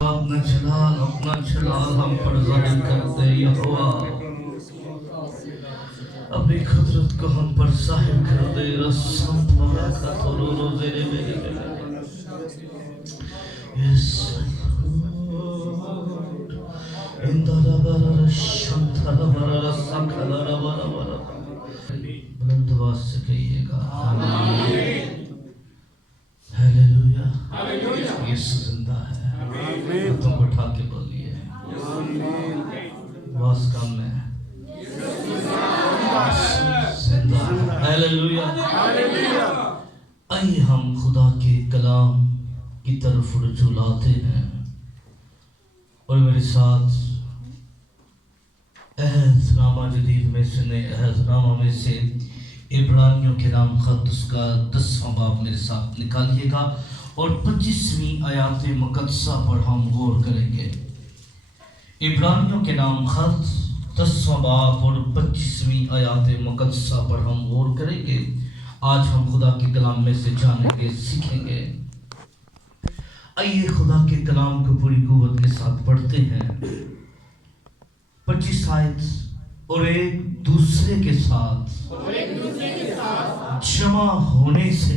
اپنا جلال ہم پر ظاہر کر دے یہوہ، اپنی قدرت کو ہم پر ظاہر کر دے رسم برکت اور روزے میرے یس اندھا برا شنتھا برا سکھلا برا برا بلند آواز سے کہیے گا آمین ہیلیلویا یسوع زندہ ہے تم اٹھا کے بولیے آواز کم ہے زندہ ہے ہیلیلویا آئیے ہم خدا کے کلام کی طرف رجوع لاتے ہیں اور میرے ساتھ عہد نامہ جدید میں سے عہد نامہ میں سے عبرانیوں کے نام خط اس کا 10واں باب میرے ساتھ نکالیے گا اور 25ویں آیات مقدسہ پر ہم غور کریں گے۔ عبرانیوں کے نام خط 10واں باب اور 25ویں آیات مقدسہ پر ہم غور کریں گے۔ آج ہم خدا کے کلام میں سے جانیں گے، سیکھیں گے۔ آئیے خدا کے کلام کو پوری قوت کے ساتھ پڑھتے ہیں۔ 25 آیت اور ایک دوسرے کے ساتھ جمع ہونے سے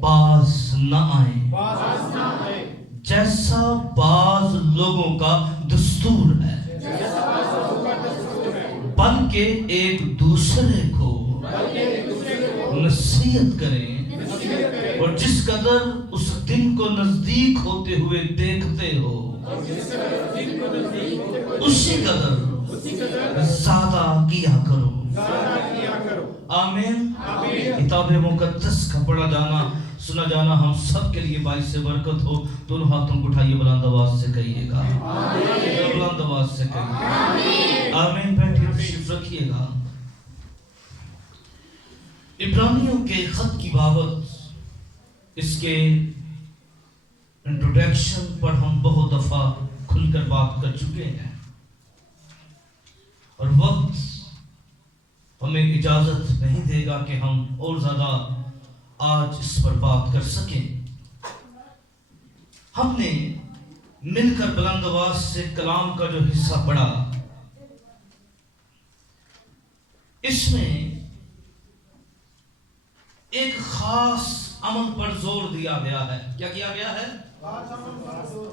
باز نہ آئیں جیسا بعض لوگوں کا دستور ہے، بلکہ ایک دوسرے کو نصیحت کریں، اور جس قدر اس دن کو نزدیک ہوتے ہوئے دیکھتے ہو اسی قدر زیادہ کیا کرو۔ آمین۔ کتاب مقدس کا پڑھا جانا سنا جانا ہم سب کے لیے باعث برکت ہو۔ دونوں ہاتھوں کو اٹھائیے، بلند آواز سے کہیے گا بلند آواز سے کہیے آمین۔ بیٹھے تشریف رکھیے گا۔ عبرانیوں کے خط کی بابت اس کے انٹروڈکشن پر ہم بہت دفعہ کھل کر بات کر چکے ہیں، اور وقت ہمیں اجازت نہیں دے گا کہ ہم اور زیادہ آج اس پر بات کر سکیں۔ ہم نے مل کر بلند آواز سے کلام کا جو حصہ پڑھا، اس میں ایک خاص عمل پر زور دیا گیا ہے۔ کیا کیا گیا ہے؟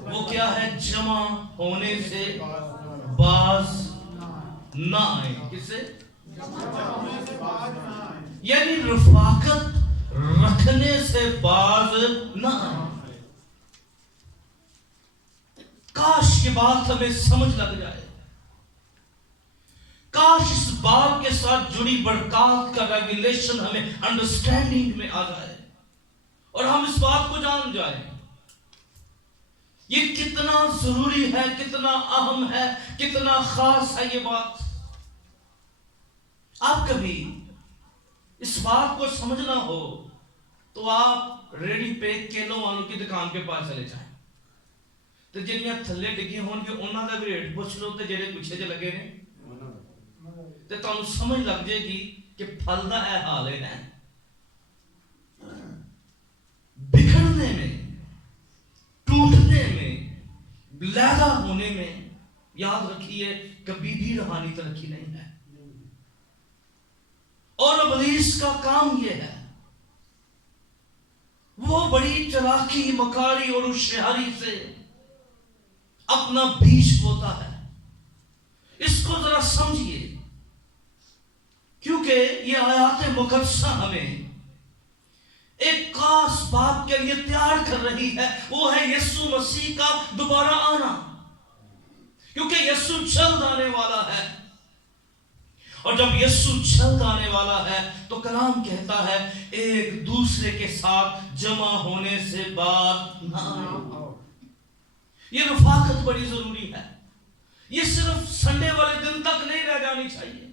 وہ کیا ہے؟ جمع ہونے سے باز نہ آئے۔ کس سے؟ یعنی رفاقت رکھنے سے باز نہ آئے۔ کاش یہ بات ہمیں سمجھ لگ جائے، کاش اس بات کے ساتھ جڑی برکات کا ریویلیشن ہمیں انڈرسٹینڈنگ میں آ جائے اور ہم اس بات کو جان جائیں۔ یہ کتنا ضروری ہے، کتنا اہم ہے، کتنا خاص ہے یہ بات۔ آپ کبھی اس بات کو سمجھنا ہو تو آپ ریڈی پے کیلوں والوں کی دکان کے پاس چلے جائیں، تو جنیاں تھلے ڈگی ہون گے انہاں دا بھی ریٹ پوچھ لو، تے جڑے پیچھے جو لگے نے تے تانوں سمجھ لگ جائے گی کہ پھل دا اے حال ہے۔ بکھرنے میں، ٹوٹنے میں، لیدہ ہونے میں یاد رکھیے کبھی بھی روحانی ترقی نہیں ہے۔ اور ابلیس کا کام یہ ہے، وہ بڑی چلاکی، مکاری اور ہوشیاری سے اپنا بیج بوتا ہے۔ اس کو ذرا سمجھیے، کیونکہ یہ آیات مقدسہ ہمیں ایک خاص بات کے لیے تیار کر رہی ہے، وہ ہے یسوع مسیح کا دوبارہ آنا، کیونکہ یسوع جلد آنے والا ہے۔ اور جب یسوع جلد آنے والا ہے تو کلام کہتا ہے ایک دوسرے کے ساتھ جمع ہونے سے باز نہ آئے۔ یہ رفاقت بڑی ضروری ہے۔ یہ صرف سنڈے والے دن تک نہیں رہ جانی چاہیے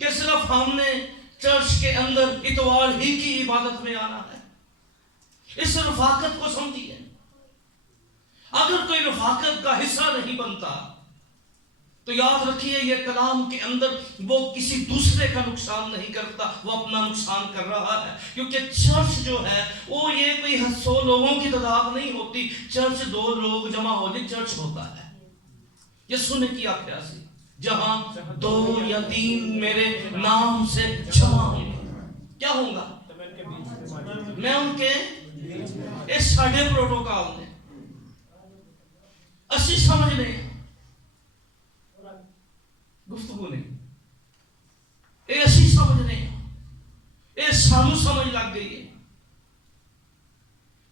کہ صرف ہم نے چرچ کے اندر اتوار ہی کی عبادت میں آنا ہے۔ اس رفاقت کو سمجھیے۔ اگر کوئی رفاقت کا حصہ نہیں بنتا تو یاد رکھیے یہ کلام کے اندر وہ کسی دوسرے کا نقصان نہیں کرتا، وہ اپنا نقصان کر رہا ہے. کیونکہ چرچ جو ہے وہ یہ کوئی 100 لوگوں کی تعداد نہیں ہوتی. چرچ 2 لوگ جمع ہو جائے چرچ ہوتا ہے. یسوع نے کیا قیاسی، جہاں 2 یا 3 میرے نام سے جمع ہوں گے، کیا ہوں گا؟ میں ان کے اس ساڑھے پروٹوکال نے اسی سمجھ نہیں گفتگو نہیں، اے اسی سمجھ نہیں، اے سانو سمجھ لگ گئی ہے.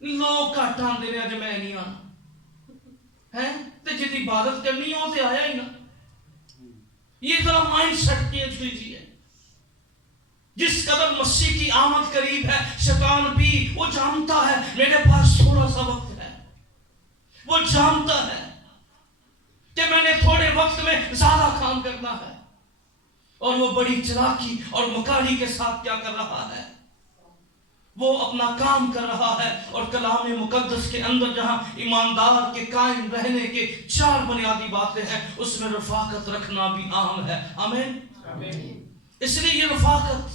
لوگ گھٹ آندے نے اج میں نہیں آنا ہے تے جدی عبادت کرنی ہے وہ تے آیا ہی نا. یہ ذرا مائنڈ سیٹ چینج کیجیے. جس قدر مسیح کی آمد قریب ہے شیطان بھی وہ جانتا ہے میرے پاس تھوڑا سا وقت ہے، وہ جانتا ہے کہ میں نے تھوڑے وقت میں زیادہ کام کرنا ہے، اور وہ بڑی چلاکی اور مکاری کے ساتھ کیا کر رہا ہے، وہ اپنا کام کر رہا ہے. اور کلام مقدس کے اندر جہاں ایماندار کے قائم رہنے کے 4 بنیادی باتیں ہیں اس میں رفاقت رکھنا بھی عام ہے. آمین. اس لیے یہ رفاقت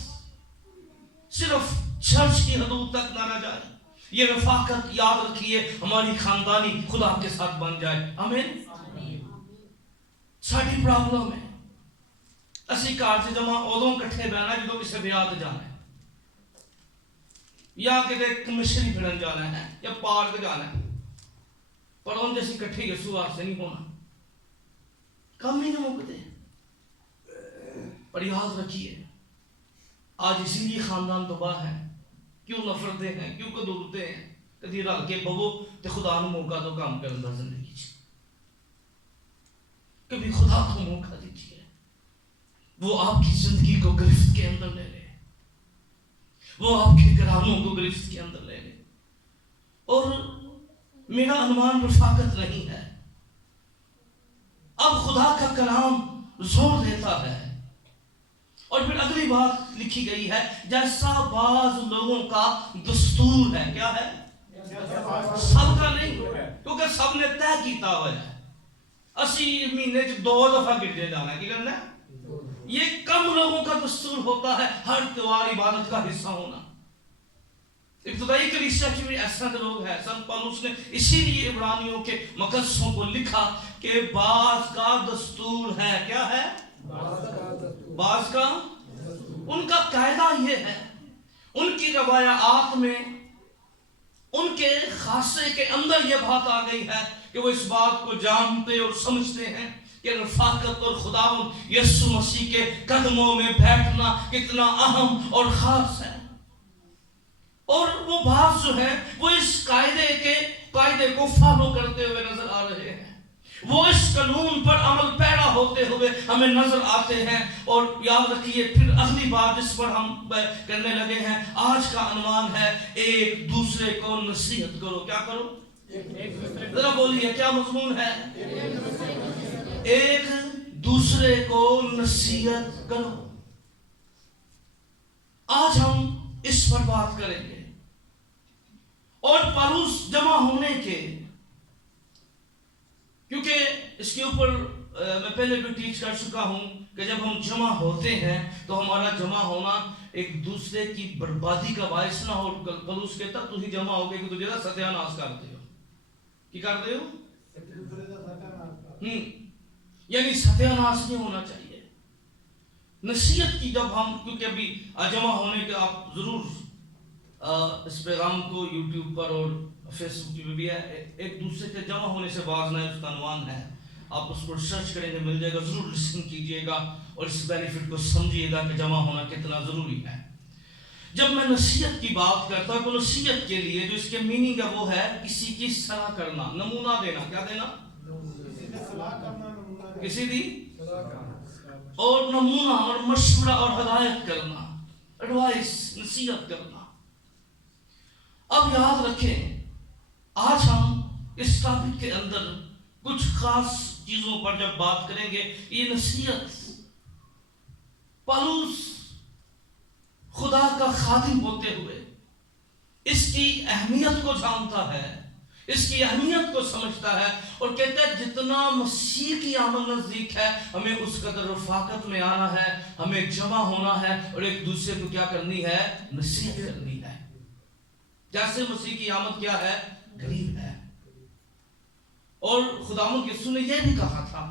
صرف چرچ کی حدود تک نہ رہ جائے، یہ رفاقت یاد رکھیے ہماری خاندانی خدا کے ساتھ بن جائے. آمین. ساری پرابلم ہے اسی گھر سے جمع ادوں کٹھے بہنا جدو کسی بیاہ تے جانا ہے، یا کتے مشری پھرن جانا ہے یا پارک جانا ہے، پر ان جیسی کٹھے یسوع واسطے نہیں ہونا، کم ہی نہیں مکتے. پر یاد رکھیے آج اسی لیے خاندان تباہ ہے. کیوں نفرتیں ہیں، کیوں کدورتے ہیں، کدی رل کے بہو تے خدا نو موقع دو کام کرن دا زندگی چ. کبھی خدا کو موقع دیجیے، وہ آپ کی زندگی کو گرفت کے اندر لے لے، وہ آپ کے گھرانوں کو گرفت کے اندر لے لے. اور میرا عنوان رفاقت نہیں ہے. اب خدا کا کلام زور دیتا ہے اور پھر اگلی بات لکھی گئی ہے جیسا بعض لوگوں کا دستور ہے. کیا ہے؟ سب کا نہیں، کیونکہ سب نے طے کیتا ہوا ہے اسی مہینے 2 دفعہ گرجے جانا ہے. کی کرنا ہے؟ یہ کم لوگوں کا دستور ہوتا ہے ہر تہوار عبادت کا حصہ ہونا. ابتدائی کلیسیا کی بھی ایسا لوگ ہیں. سنت پالوس نے اسی لیے عبرانیوں کے مقدسوں کو لکھا کہ بعض کا دستور ہے. کیا ہے؟ بعض کا. ان کا قاعدہ یہ ہے، ان کی روایات میں ان کے خاصے کے اندر یہ بات آ گئی ہے کہ وہ اس بات کو جانتے اور سمجھتے ہیں کہ رفاقت اور خداوند یسوع مسیح کے قدموں میں بیٹھنا کتنا اہم اور خاص ہے. اور وہ بعض جو ہے وہ اس قاعدے کو فالو کرتے ہوئے نظر آ رہے ہیں، وہ اس قانون پر عمل پیرا ہوتے ہوئے ہمیں نظر آتے ہیں. اور یاد رکھیے پھر اگلی بات جس پر ہم کرنے لگے ہیں، آج کا عنوان ہے ایک دوسرے کو نصیحت کرو. کیا کرو؟ ذرا بولیے کیا مضمون ہے؟ ایک دوسرے کو نصیحت کرو. آج ہم اس پر بات کریں گے. اور پالوس جمع ہونے کے، کیونکہ اس کے اوپر میں پہلے بھی ٹیچ کر چکا ہوں کہ جب ہم جمع ہوتے ہیں تو ہمارا جمع ہونا ایک دوسرے کی بربادی کا باعث نہ ہو. پالوس کہتا تو ہی جمع ہو گئے کہ تجھے ستیہ ناش کرتے ہو. کی کرتے ہو؟ یعنی ستیہ ناش نہیں ہونا چاہیے. نصیحت کی جب ہم، کیونکہ ابھی جمع ہونے کے آپ ضرور اس پیغام کو یوٹیوب پر اور فیس بک پہ بھی ہے، ایک دوسرے کے جمع ہونے سے باز نہ، اس کا عنوان ہے. آپ اس پر سرچ کریں گے مل جائے گا، ضرور لسن کیجئے گا اور اس بینیفٹ کو سمجھیے گا کہ جمع ہونا کتنا ضروری ہے. جب میں نصیحت کی بات کرتا ہوں تو نصیحت کے لیے جو اس کے میننگ ہے وہ ہے کسی کی صلاح کرنا، نمونہ دینا. کیا دینا؟ کسی دی اور نمونہ اور مشورہ اور ہدایت کرنا، ایڈوائس، نصیحت کرنا. اب یاد رکھیں آج ہم اس ٹاپک کے اندر کچھ خاص چیزوں پر جب بات کریں گے. یہ نصیحت، پالوس خدا کا خادم ہوتے ہوئے اس کی اہمیت کو جانتا ہے اس کی اہمیت کو سمجھتا ہے اور کہتا ہے جتنا مسیح کی آمد نزدیک ہے ہمیں اس قدر رفاقت میں آنا ہے، ہمیں جمع ہونا ہے اور ایک دوسرے کو کیا کرنی ہے؟ نصیحت کرنی ہے، جیسے مسیح کی آمد کیا ہے؟ قریب ہے۔ اور خداوند یسوع نے یہ بھی کہا تھا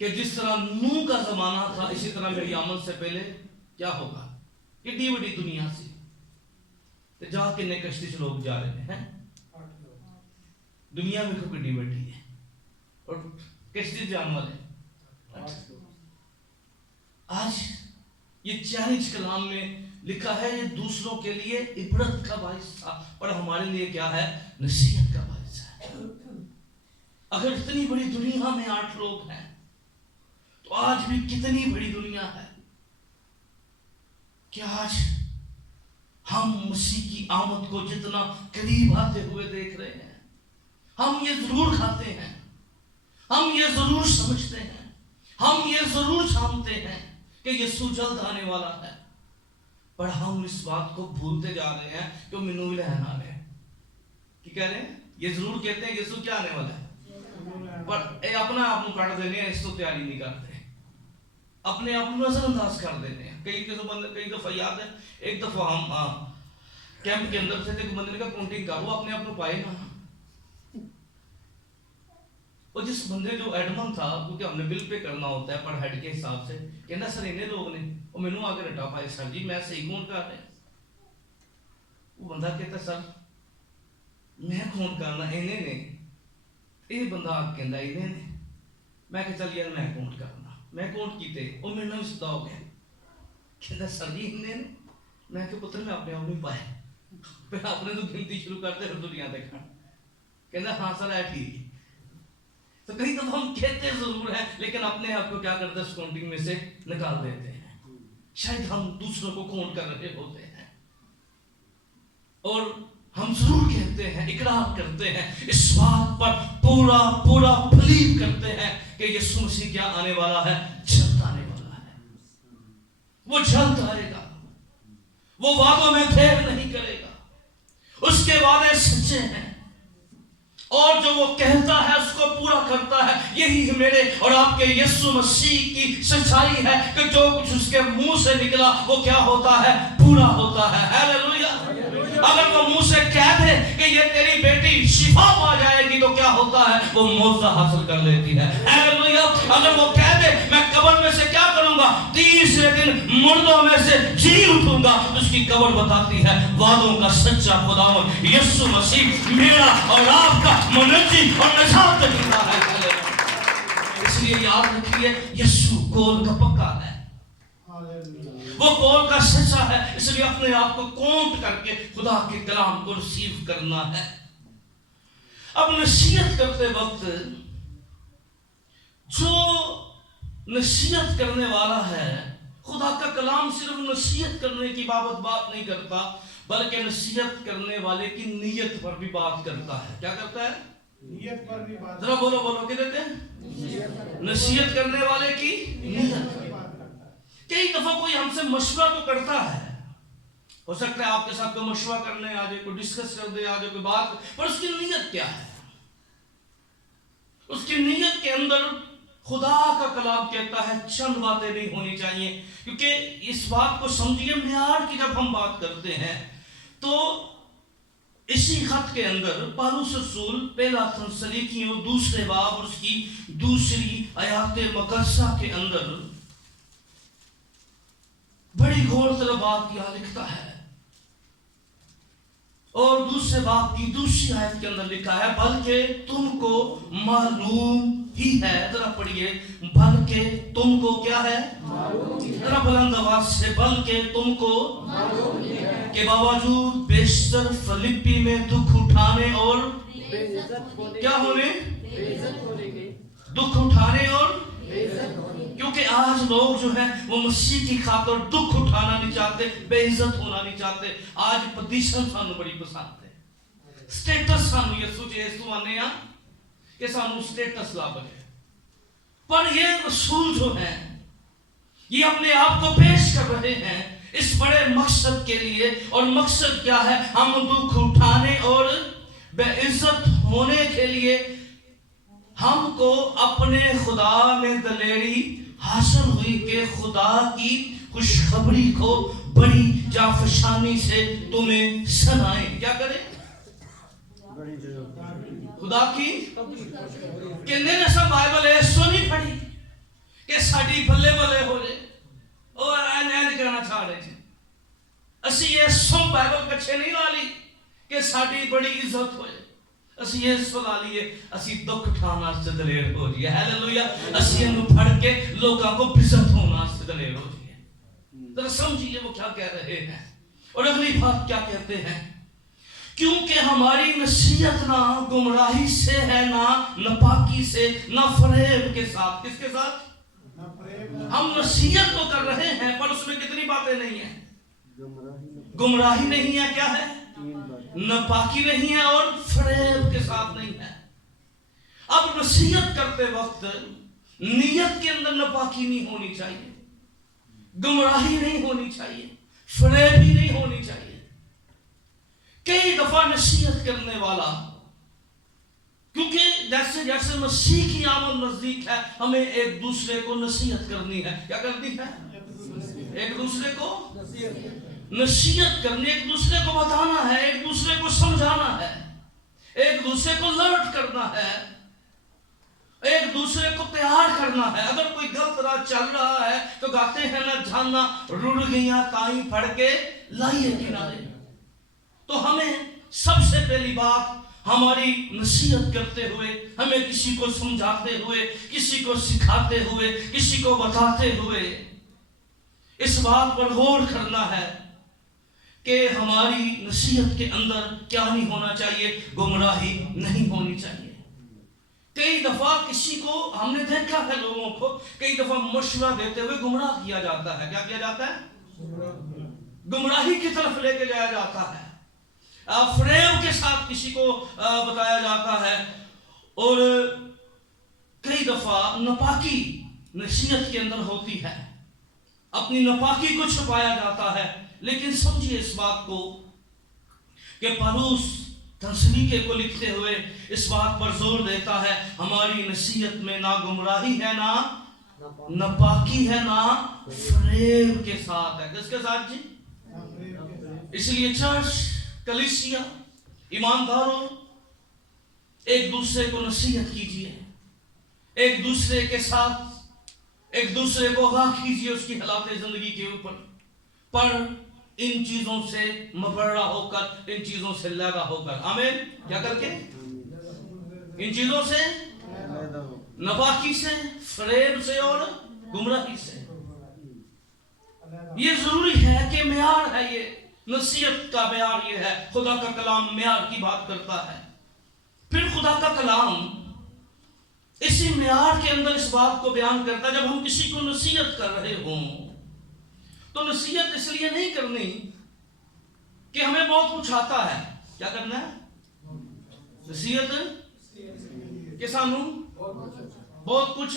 کہ جس طرح نوح کا زمانہ تھا اسی طرح میری آمد سے پہلے کیا ہوگا؟ کتنی بڑی دنیا سے تو جا کے نئے کشتی سے لوگ جا رہے ہیں، دنیا میں کتنی بڑی ہے اور کشتی جان والے۔ آج یہ چیلنج کلام میں لکھا ہے، یہ دوسروں کے لیے عبرت کا باعث تھا اور ہمارے لیے کیا ہے؟ نصیحت کا باعث ہے۔ اگر اتنی بڑی دنیا میں 8 لوگ ہیں تو آج بھی کتنی بڑی دنیا ہے کہ آج ہم مسیح کی آمد کو جتنا قریب آتے ہوئے دیکھ رہے ہیں، ہم یہ ضرور کھاتے ہیں، ہم یہ ضرور سمجھتے ہیں، ہم یہ ضرور جانتے ہیں کہ یسوع جلد آنے والا ہے، پر ہم اس بات کو بھولتے جا رہے ہیں کہ منو لہن آ رہے ہیں۔ کیا کہہ رہے ہیں؟ یہ ضرور کہتے ہیں یسوع کیا آنے والا ہے، پر اے اپنا آپ کو کاٹ دینے ہیں، اس تو تیاری نہیں کرتے، اپنے آپ کو نظر انداز کر دینے ہیں۔ کئی دفعہ یاد ہے ایک دفعہ ہم کیمپ کے اندر سے ایک بندے نے کہا کاؤنٹنگ کرو، اپنے آپ کو پائے نا۔ اور جس بندے جو ایڈمن تھا، کیونکہ ہم نے بل پے کرنا ہوتا ہے پر ہیڈ کے حساب سے، کہنا سر انہیں لوگ نے، اور میں نے آگے رٹا پائے سر جی میں صحیح کون کر رہے ہیں؟ وہ بندہ کہتا سر میں کون کرنا انہیں نے، یہ بندہ آگ کہندا انہیں نے، میں کہ چل یار میں کونٹ کرنا، میں کونٹ کیتے، اور میرے نام صدا ہو گیا، کہندا سر جی انہیں نے، میں کہ پتر میں اپنے آپ نہیں پائے، پھر آپ نے تو گنتی شروع کرتے پھر دنیا دیکھا، کہندا ہاں سر ہے ٹھیک۔ تو کئی دفعہ ہم کہتے ضرور ہیں لیکن اپنے آپ کو کیا کرتے ہیں؟ اس کاؤنٹنگ میں سے نکال دیتے ہیں، شاید ہم دوسروں کو کاؤنٹ کر رہے ہوتے ہیں، اور ہم ضرور کہتے ہیں، اقرار کرتے ہیں، اس بات پر پورا بلیو کرتے ہیں کہ یسوع مسیح کیا آنے والا ہے؟ جلد آنے والا ہے، وہ جلد آئے گا، وہ وعدوں میں دیر نہیں کرے گا، اس کے وعدے سچے ہیں اور جو وہ کہتا ہے اس کو پورا کرتا ہے۔ یہی میرے اور آپ کے یسوع مسیح کی سچائی ہے کہ جو کچھ اس کے منہ سے نکلا وہ کیا ہوتا ہے؟ پورا ہوتا ہے۔ ہیلیلویا۔ اگر وہ منہ سے کہہ دے کہ یہ تیری بیٹی شفا پا جائے گی تو کیا ہوتا ہے؟ وہ معجزہ حاصل کر لیتی ہے۔ ہیلیلویا۔ اگر وہ کہہ دے میں قبر میں سے کیا کروں گا؟ تیسرے دن مردوں میں سے جی اٹھوں گا، اس کی قبر بتاتی ہے وعدوں کا سچا خداوند یسوع مسیح میرا اور آپ کا منجی اور نجات دہندہ ہے۔ اس لیے یاد رکھیے یسوع کول کا پکا ہے، وہ کول کا سچا ہے، اس لیے اپنے آپ کو کاؤنٹ کر کے خدا کے کلام کو ریسیو کرنا ہے۔ اب نصیحت کرتے وقت جو نصیحت کرنے والا ہے، خدا کا کلام صرف نصیحت کرنے کی بابت بات نہیں کرتا بلکہ نصیحت کرنے والے کی نیت پر بھی بات کرتا ہے۔ کیا کرتا ہے؟ نیت پر بھی بات۔ ذرا بولو کیا کہتے ہیں؟ نصیحت کرنے والے کی نیت۔ کئی دفعہ کوئی ہم سے مشورہ تو کرتا ہے، ہو سکتا ہے آپ کے ساتھ کوئی مشورہ کرنے آ جائے، کوئی ڈسکس کر دے آ جائے، کوئی بات، پر اس کی نیت کیا ہے؟ اس کی نیت کے اندر خدا کا کلام کہتا ہے چند باتیں نہیں ہونی چاہیے، کیونکہ اس بات کو سمجھیے معیار کی جب ہم بات کرتے ہیں تو اسی خط کے اندر پالوس رسول پہلا تسلونیکیوں 2 باب اور اس کی 2 آیات مقدسہ کے اندر بڑی غور سے بات کیا لکھتا ہے، اور 2 باب کی 2 آیت کے اندر لکھا ہے بلکہ تم کو معلوم ہی ہے، ذرا پڑھیے، بلکہ تم کو کیا ہے؟ ذرا بلند آواز سے، بلکہ تم کو کہ باوجود بیشتر فلپی میں دکھ اٹھانے اور کیا ہونے؟ دکھ اٹھانے اور کیونکہ آج لوگ جو ہیں وہ مسیح کی خاطر دکھ اٹھانا نہیں چاہتے، بے عزت ہونا نہیں چاہتے۔ آج پوزیشن سانو بڑی پسند ہے، سٹیٹس سانو یسوع آنے ہاں کہ سانو سٹیٹس لا بنے، پر یہ رسول جو ہیں یہ اپنے آپ کو پیش کر رہے ہیں اس بڑے مقصد کے لیے، اور مقصد کیا ہے؟ ہم دکھ اٹھانے اور بے عزت ہونے کے لیے ہم کو اپنے خدا میں دلیری حاصل ہوئی کہ خدا کی خوشخبری کو بڑی جافشانی سے تمہیں سنائیں. کیا کریں؟ خدا کی کہنے نے بائبل ہے سو نہیں پڑھی کہ ساڑی بلے بلے ہو جائے اور این کہنا چاہ رہے تھے. اسی یہ سو بائبل کچھے نہیں لالی کہ ساڑی بڑی عزت ہوئے. اسی یہ سو لالیے اسی دکھ اٹھانا سے دلیر ہو جائے. ہیلیلویا. اسی انہوں پڑھ کے لوگوں کو عزت ہونا سے دلیر ہو جائے. ذرا سمجھیے وہ کیا کہہ رہے ہیں. اور اگلی بات کیا کہتے ہیں؟ کیونکہ ہماری نصیحت نہ گمراہی سے ہے نہ ناپاکی سے نہ فریب کے ساتھ. کس کے ساتھ؟ ہم نصیحت تو کر رہے ہیں پر اس میں کتنی باتیں نہیں ہیں. گمراہی نہیں ہے. کیا ہے؟ ناپاکی نہیں ہے اور فریب کے ساتھ نہیں ہے. اب نصیحت کرتے وقت نیت کے اندر ناپاکی نہیں ہونی چاہیے, گمراہی نہیں ہونی چاہیے, فریب بھی نہیں ہونی چاہیے. کئی دفعہ نصیحت کرنے والا, کیونکہ جیسے جیسے مسیح کی آمد نزدیک ہے ہمیں ایک دوسرے کو نصیحت کرنی ہے. کیا کرنی ہے؟ ایک دوسرے کو نصیحت کرنی, ایک دوسرے کو بتانا ہے, ایک دوسرے کو سمجھانا ہے, ایک دوسرے کو لرٹ کرنا ہے, ایک دوسرے کو تیار کرنا ہے. اگر کوئی غلط راہ چل رہا ہے تو کہتے ہیں نہ جاننا رڑ گئیاں تائیں پھڑ کے لائیے کنارے. تو ہمیں سب سے پہلی بات ہماری نصیحت کرتے ہوئے, ہمیں کسی کو سمجھاتے ہوئے, کسی کو سکھاتے ہوئے, کسی کو بتاتے ہوئے اس بات پر غور کرنا ہے کہ ہماری نصیحت کے اندر کیا نہیں ہونا چاہیے, گمراہی نہیں ہونی چاہیے. کئی دفعہ کسی کو ہم نے دیکھا ہے, لوگوں کو کئی دفعہ مشورہ دیتے ہوئے گمراہ کیا جاتا ہے. کیا کیا جاتا ہے؟ گمراہی کی طرف لے کے جایا جاتا ہے, فریب کے ساتھ کسی کو بتایا جاتا ہے. اور کئی دفعہ ناپاکی نصیحت کے اندر ہوتی ہے, اپنی ناپاکی کو چھپایا جاتا ہے. لیکن سمجھیے اس بات کو کہ پولس تسلونیکے کو لکھتے ہوئے اس بات پر زور دیتا ہے ہماری نصیحت میں نہ گمراہی ہے, نہ ناپاکی ہے, نہ فریب کے ساتھ ہے. کس کے ساتھ جی؟ اس لیے چرچ, کلیسیا, ایمانداروں, ایک دوسرے کو نصیحت کیجئے, ایک دوسرے کے ساتھ ایک دوسرے کو آگاہ کیجئے اس کی حالات زندگی کے اوپر. پر ان چیزوں سے مبرہ ہو کر, ان چیزوں سے لگا ہو کر. آمین. کیا کر کے؟ ان چیزوں سے, ناپاکی سے, فریب سے اور گمراہی سے. یہ ضروری ہے کہ معیار ہے, یہ نصیحت کا معیار یہ ہے. خدا کا کلام معیار کی بات کرتا ہے. پھر خدا کا کلام اسی معیار کے اندر اس بات کو بیان کرتا ہے. جب ہم کسی کو نصیحت کر رہے ہوں تو نصیحت اس لیے نہیں کرنی کہ ہمیں بہت کچھ آتا ہے. کیا کرنا ہے؟ نصیحت کہ سانوں بہت کچھ.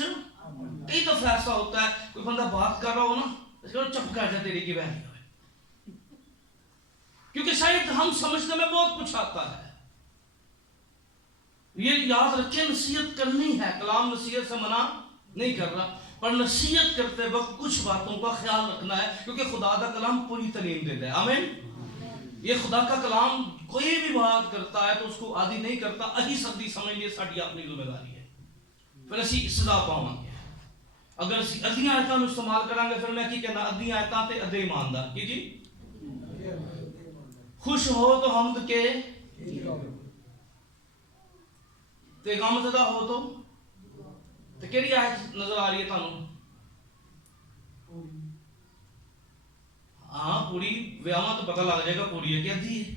کئی دفعہ ایسا ہوتا ہے کوئی بندہ بات کر رہا ہو نا, اس کو چپ کر جائے تیری کی بہن, کیونکہ شاید ہم سمجھنے میں بہت کچھ آتا ہے. یہ یاد رکھیں, نصیحت کرنی ہے, کلام نصیحت سے منع نہیں کر رہا, پر نصیحت کرتے وقت کچھ باتوں کا خیال رکھنا ہے کیونکہ خدا کا کلام پوری تعلیم دیتا ہے. آمین. یہ خدا کا کلام کوئی بھی بات کرتا ہے تو اس کو عادی نہیں کرتا. اہی سردی سمجھ لیے ساڑی اپنی ذمہ داری ہے. پھر اسی سزا پاؤں گے اگر اسی ادھیاں آیتاں استعمال کریں گے. پھر میں کی کہنا, ادھیاں آیتاں تے ادھے ایماندار کی جی. خوش ہو تو حمد کے, تے غم زدہ ہو تو کیڑی آیت نظر آ رہی ہے تانوں؟ ہاں پوری ویاواں تو پتہ لگ جائے گا پوری ہے کہ ادھی ہے.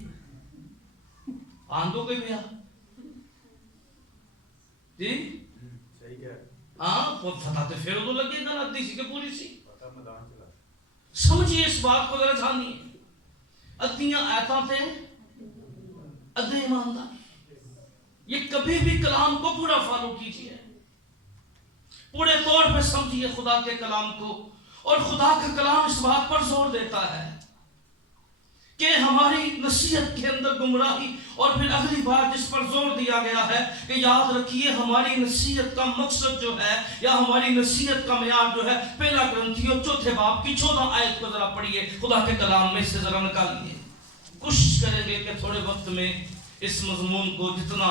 آن دو کوئی ویا جی, ہاں فتح تے پھر ادو لگے گا ادھی سی کہ پوری سی. سمجھیے اس بات کو ذرا جانیے. ادھیاں آیتاں تے ادھے ایماندار. یہ کبھی بھی کلام کو پورا فالو کیجیے, پورے طور پہ سمجھیے خدا کے کلام کو. اور خدا کا کلام اس بات پر زور دیتا ہے کہ ہماری نصیحت کے اندر گمراہی. اور پھر اگلی بات جس پر زور دیا گیا ہے کہ یاد رکھیے ہماری نصیحت کا مقصد جو ہے یا ہماری نصیحت کا معیار جو ہے، پہلا کرنتھیوں 4 باب کی 14 آیت کو ذرا پڑھیے، خدا کے کلام میں سے ذرا نکالیے. کوشش کریں گے کہ تھوڑے وقت میں اس مضمون کو جتنا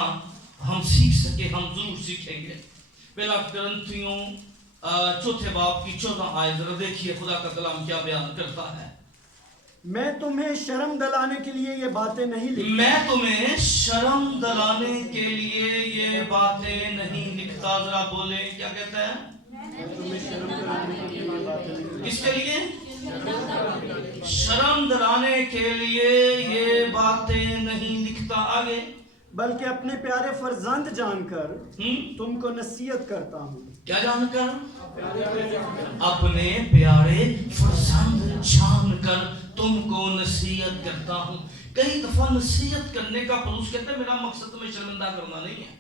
ہم سیکھ سکے ہم ضرور سیکھیں گے. پہلا کرنتھیوں 4 باب کی 14 آیت ذرا دیکھیے خدا کا کلام کیا بیان کرتا ہے. میں تمہیں شرم دلانے کے لیے یہ باتیں نہیں لکھتا. میں تمہیں شرم دلانے کے لیے یہ باتیں نہیں لکھتا. ذرا بولیں کیا کہتا ہے؟ میں تمہیں شرم دلانے کے لیے یہ باتیں نہیں لکھتا. کس کے لیے؟ شرم دلانے کے لیے یہ باتیں نہیں لکھتا. آگے بلکہ اپنے پیارے فرزند جان کر تم کو نصیحت کرتا ہوں. کیا جان کر؟ اپنے پیارے فرزند جان کر تم کو نصیحت کرتا ہوں. کئی دفعہ نصیحت کرنے کا پروس کہتے ہیں میرا مقصد تمہیں شرمندہ کرنا نہیں ہے.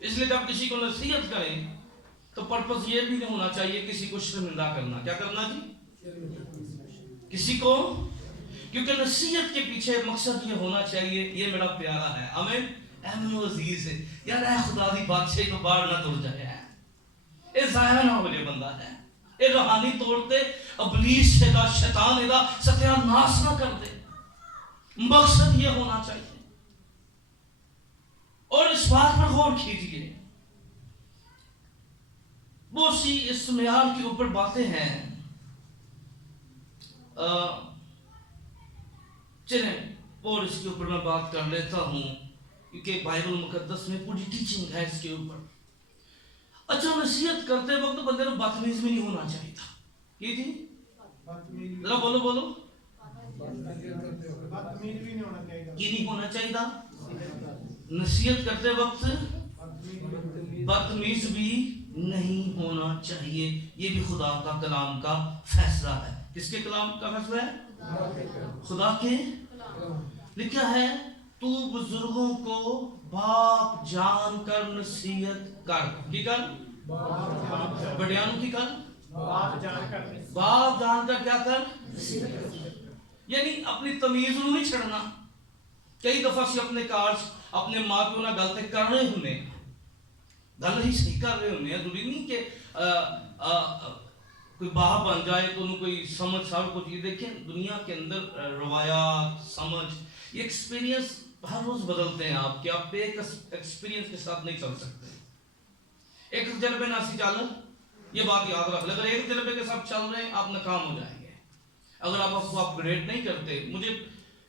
اس لیے جب کسی کو نصیحت کریں تو پرپس یہ بھی نہیں ہونا چاہیے کسی کو شرمندہ کرنا. کیا کرنا جی؟ کسی کو، کیونکہ نصیحت کے پیچھے مقصد یہ ہونا چاہیے یہ میرا پیارا ہے، آمین، اے میرے عزیز ہے، یار اے خدا دی بادشاہی کو باہر نہ تر جائے، اے ضائع نہ ہو جائے بندہ ہے، اے روحانی طور تے ابلیس ہے دا شیطان ہے دا ستیہ ناس نہ کر دے. مقصد یہ ہونا چاہیے. اور اس بات پر غور کیجئے، بہت سی اس معیار کے اوپر باتیں ہیں. چلیں اور اس کے اوپر میں بات کر لیتا ہوں کیونکہ بائبل مقدس میں پوری ٹیچنگ ہے اس کے اوپر. اچھا، نصیحت کرتے وقت بندے کو بدتمیز بھی نہیں ہونا چاہیے تھا. کی جی؟ ذرا بولو بولو. کی نہیں ہونا چاہیے تھا؟ نصیحت کرتے وقت بدتمیز بھی نہیں ہونا چاہیے. یہ بھی خدا کا کلام کا فیصلہ ہے. کس کے کلام کا فیصلہ ہے؟ خدا کے. لکھا ہے تو بزرگوں کو باپ جان کر نصیحت کر. کی کر؟ بڑیانوں کی کر؟ باپ جان کر کیا کر؟ یعنی اپنی تمیز نو نہیں چھڑنا. کئی دفعہ سے اپنے کارج اپنے ماں پیو نہ غلطی کر رہے ہونے، گل ہی صحیح کر رہے ہونے. ضروری نہیں کہ کوئی باپ بن جائے تو انہوں کوئی سمجھ سب کچھ. یہ دیکھیں دنیا کے اندر روایات، سمجھ، یہ ایکسپیرینس ہر روز بدلتے ہیں. آپ کے آپ ایک ایکسپیرینس کے ساتھ نہیں چل سکتے. ایک تجربے نہ سی چل، یہ بات یاد رکھ لیں. اگر ایک تجربے کے ساتھ چل رہے ہیں آپ ناکام ہو جائیں گے اگر آپ کو اپ گریڈ نہیں کرتے. مجھے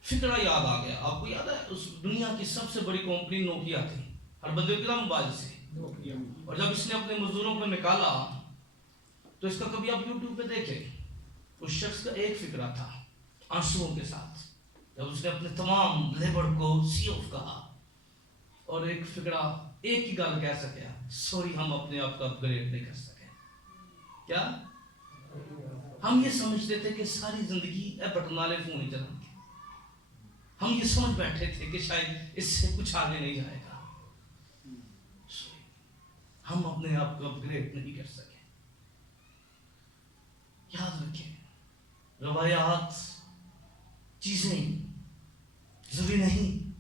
فکرہ یاد آ گیا. آپ کو یاد ہے اس دنیا کی سب سے بڑی کمپنی نوکیا تھی. ہر بندے کے موبائل سے. اور جب اس نے اپنے مزدوروں کو نکالا تو اس کا کبھی آپ یوٹیوب پہ دیکھیں، اس شخص کا ایک فکرہ تھا آنسوؤں کے ساتھ جب اس نے اپنے تمام لیبر کو سی آف کہا اور ایک فکرہ ایک ہی گل کہہ سکیا، سوری ہم اپنے آپ کو اپ گریڈ نہیں کر سکے. کیا ہم یہ سمجھتے تھے کہ ساری زندگی بٹن والے فون ہی چلائیں گے. ہم یہ سمجھ بیٹھے تھے کہ شاید اس سے کچھ آگے نہیں جائے گا. ہم اپنے آپ کو اپ گریڈ نہیں کر سکے. یاد رکھیں روایات چیزیں ضروری نہیں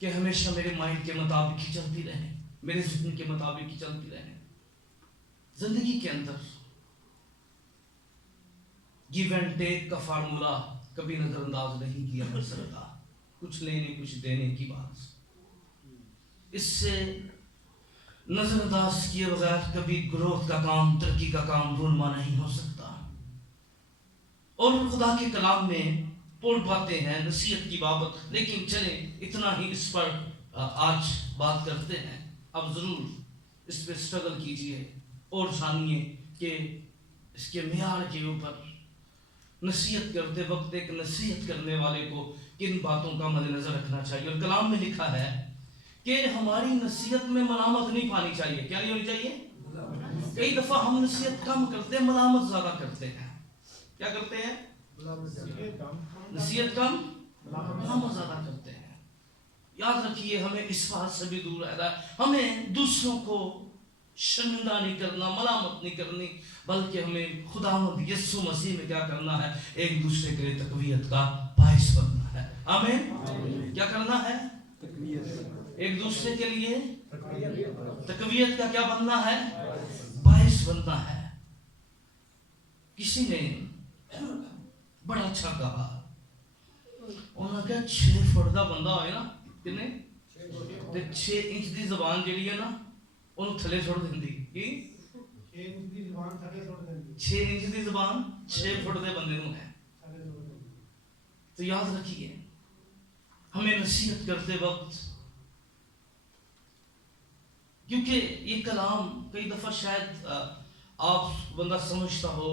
کہ ہمیشہ میرے مائنڈ کے مطابق ہی چلتی رہیں، میرے ذہن کے مطابق ہی چلتی رہیں. زندگی کے اندر گیو اینڈ ٹیک کا فارمولا کبھی نظر انداز نہیں کیا جا سکتا. کچھ لینے کچھ دینے کی بات، اس سے نظر انداز کیے بغیر کبھی گروتھ کا کام، ترقی کا کام رونما نہیں ہو سکتا. اور خدا کے کلام میں بہت باتیں ہیں نصیحت کی بابت، لیکن چلیں اتنا ہی اس پر آج بات کرتے ہیں. اب ضرور اس پہ اسٹرگل کیجئے اور جانیے کہ اس کے معیار کے اوپر نصیحت کرتے وقت ایک نصیحت کرنے والے کو کن باتوں کا مد نظر رکھنا چاہیے. اور کلام میں لکھا ہے کہ ہماری نصیحت میں ملامت نہیں پانی چاہیے. کیا نہیں ہونی چاہیے؟ کئی دفعہ ہم نصیحت کم کرتے ہیں، ملامت زیادہ کرتے ہیں. کیا کرتے ہیں؟ نصیحت کم، ملامت زیادہ کرتے ہیں. یاد رکھیے ہمیں اس بات سے بھی دور رہنا ہے. ہمیں دوسروں کو شرمندہ نہیں کرنا, ملامت نہیں کرنی, بلکہ ہمیں خداوند یسوع مسیح میں کیا کرنا ہے, ایک دوسرے کے لیے تقویت کا باعث بننا ہے. آمین. کیا کرنا ہے؟ ایک دوسرے کے لیے تقویت کا کیا بننا ہے؟ باعث بننا ہے. کسی نے بڑا اچھا کہا, انہوں نے کہا 6 فٹ کا بندہ ہوئے نا, کتنے 6 انچ دی زبان جیڑی ہے نا انہوں تھلے چھوڑ دیندی. کی 6 انچ دی زبان 6 فٹ دے بندے نوں ہے. تو یاد رکھیے, ہمیں نصیحت کرتے وقت, کیونکہ یہ کلام کئی دفعہ شاید آپ بندہ سمجھتا ہو,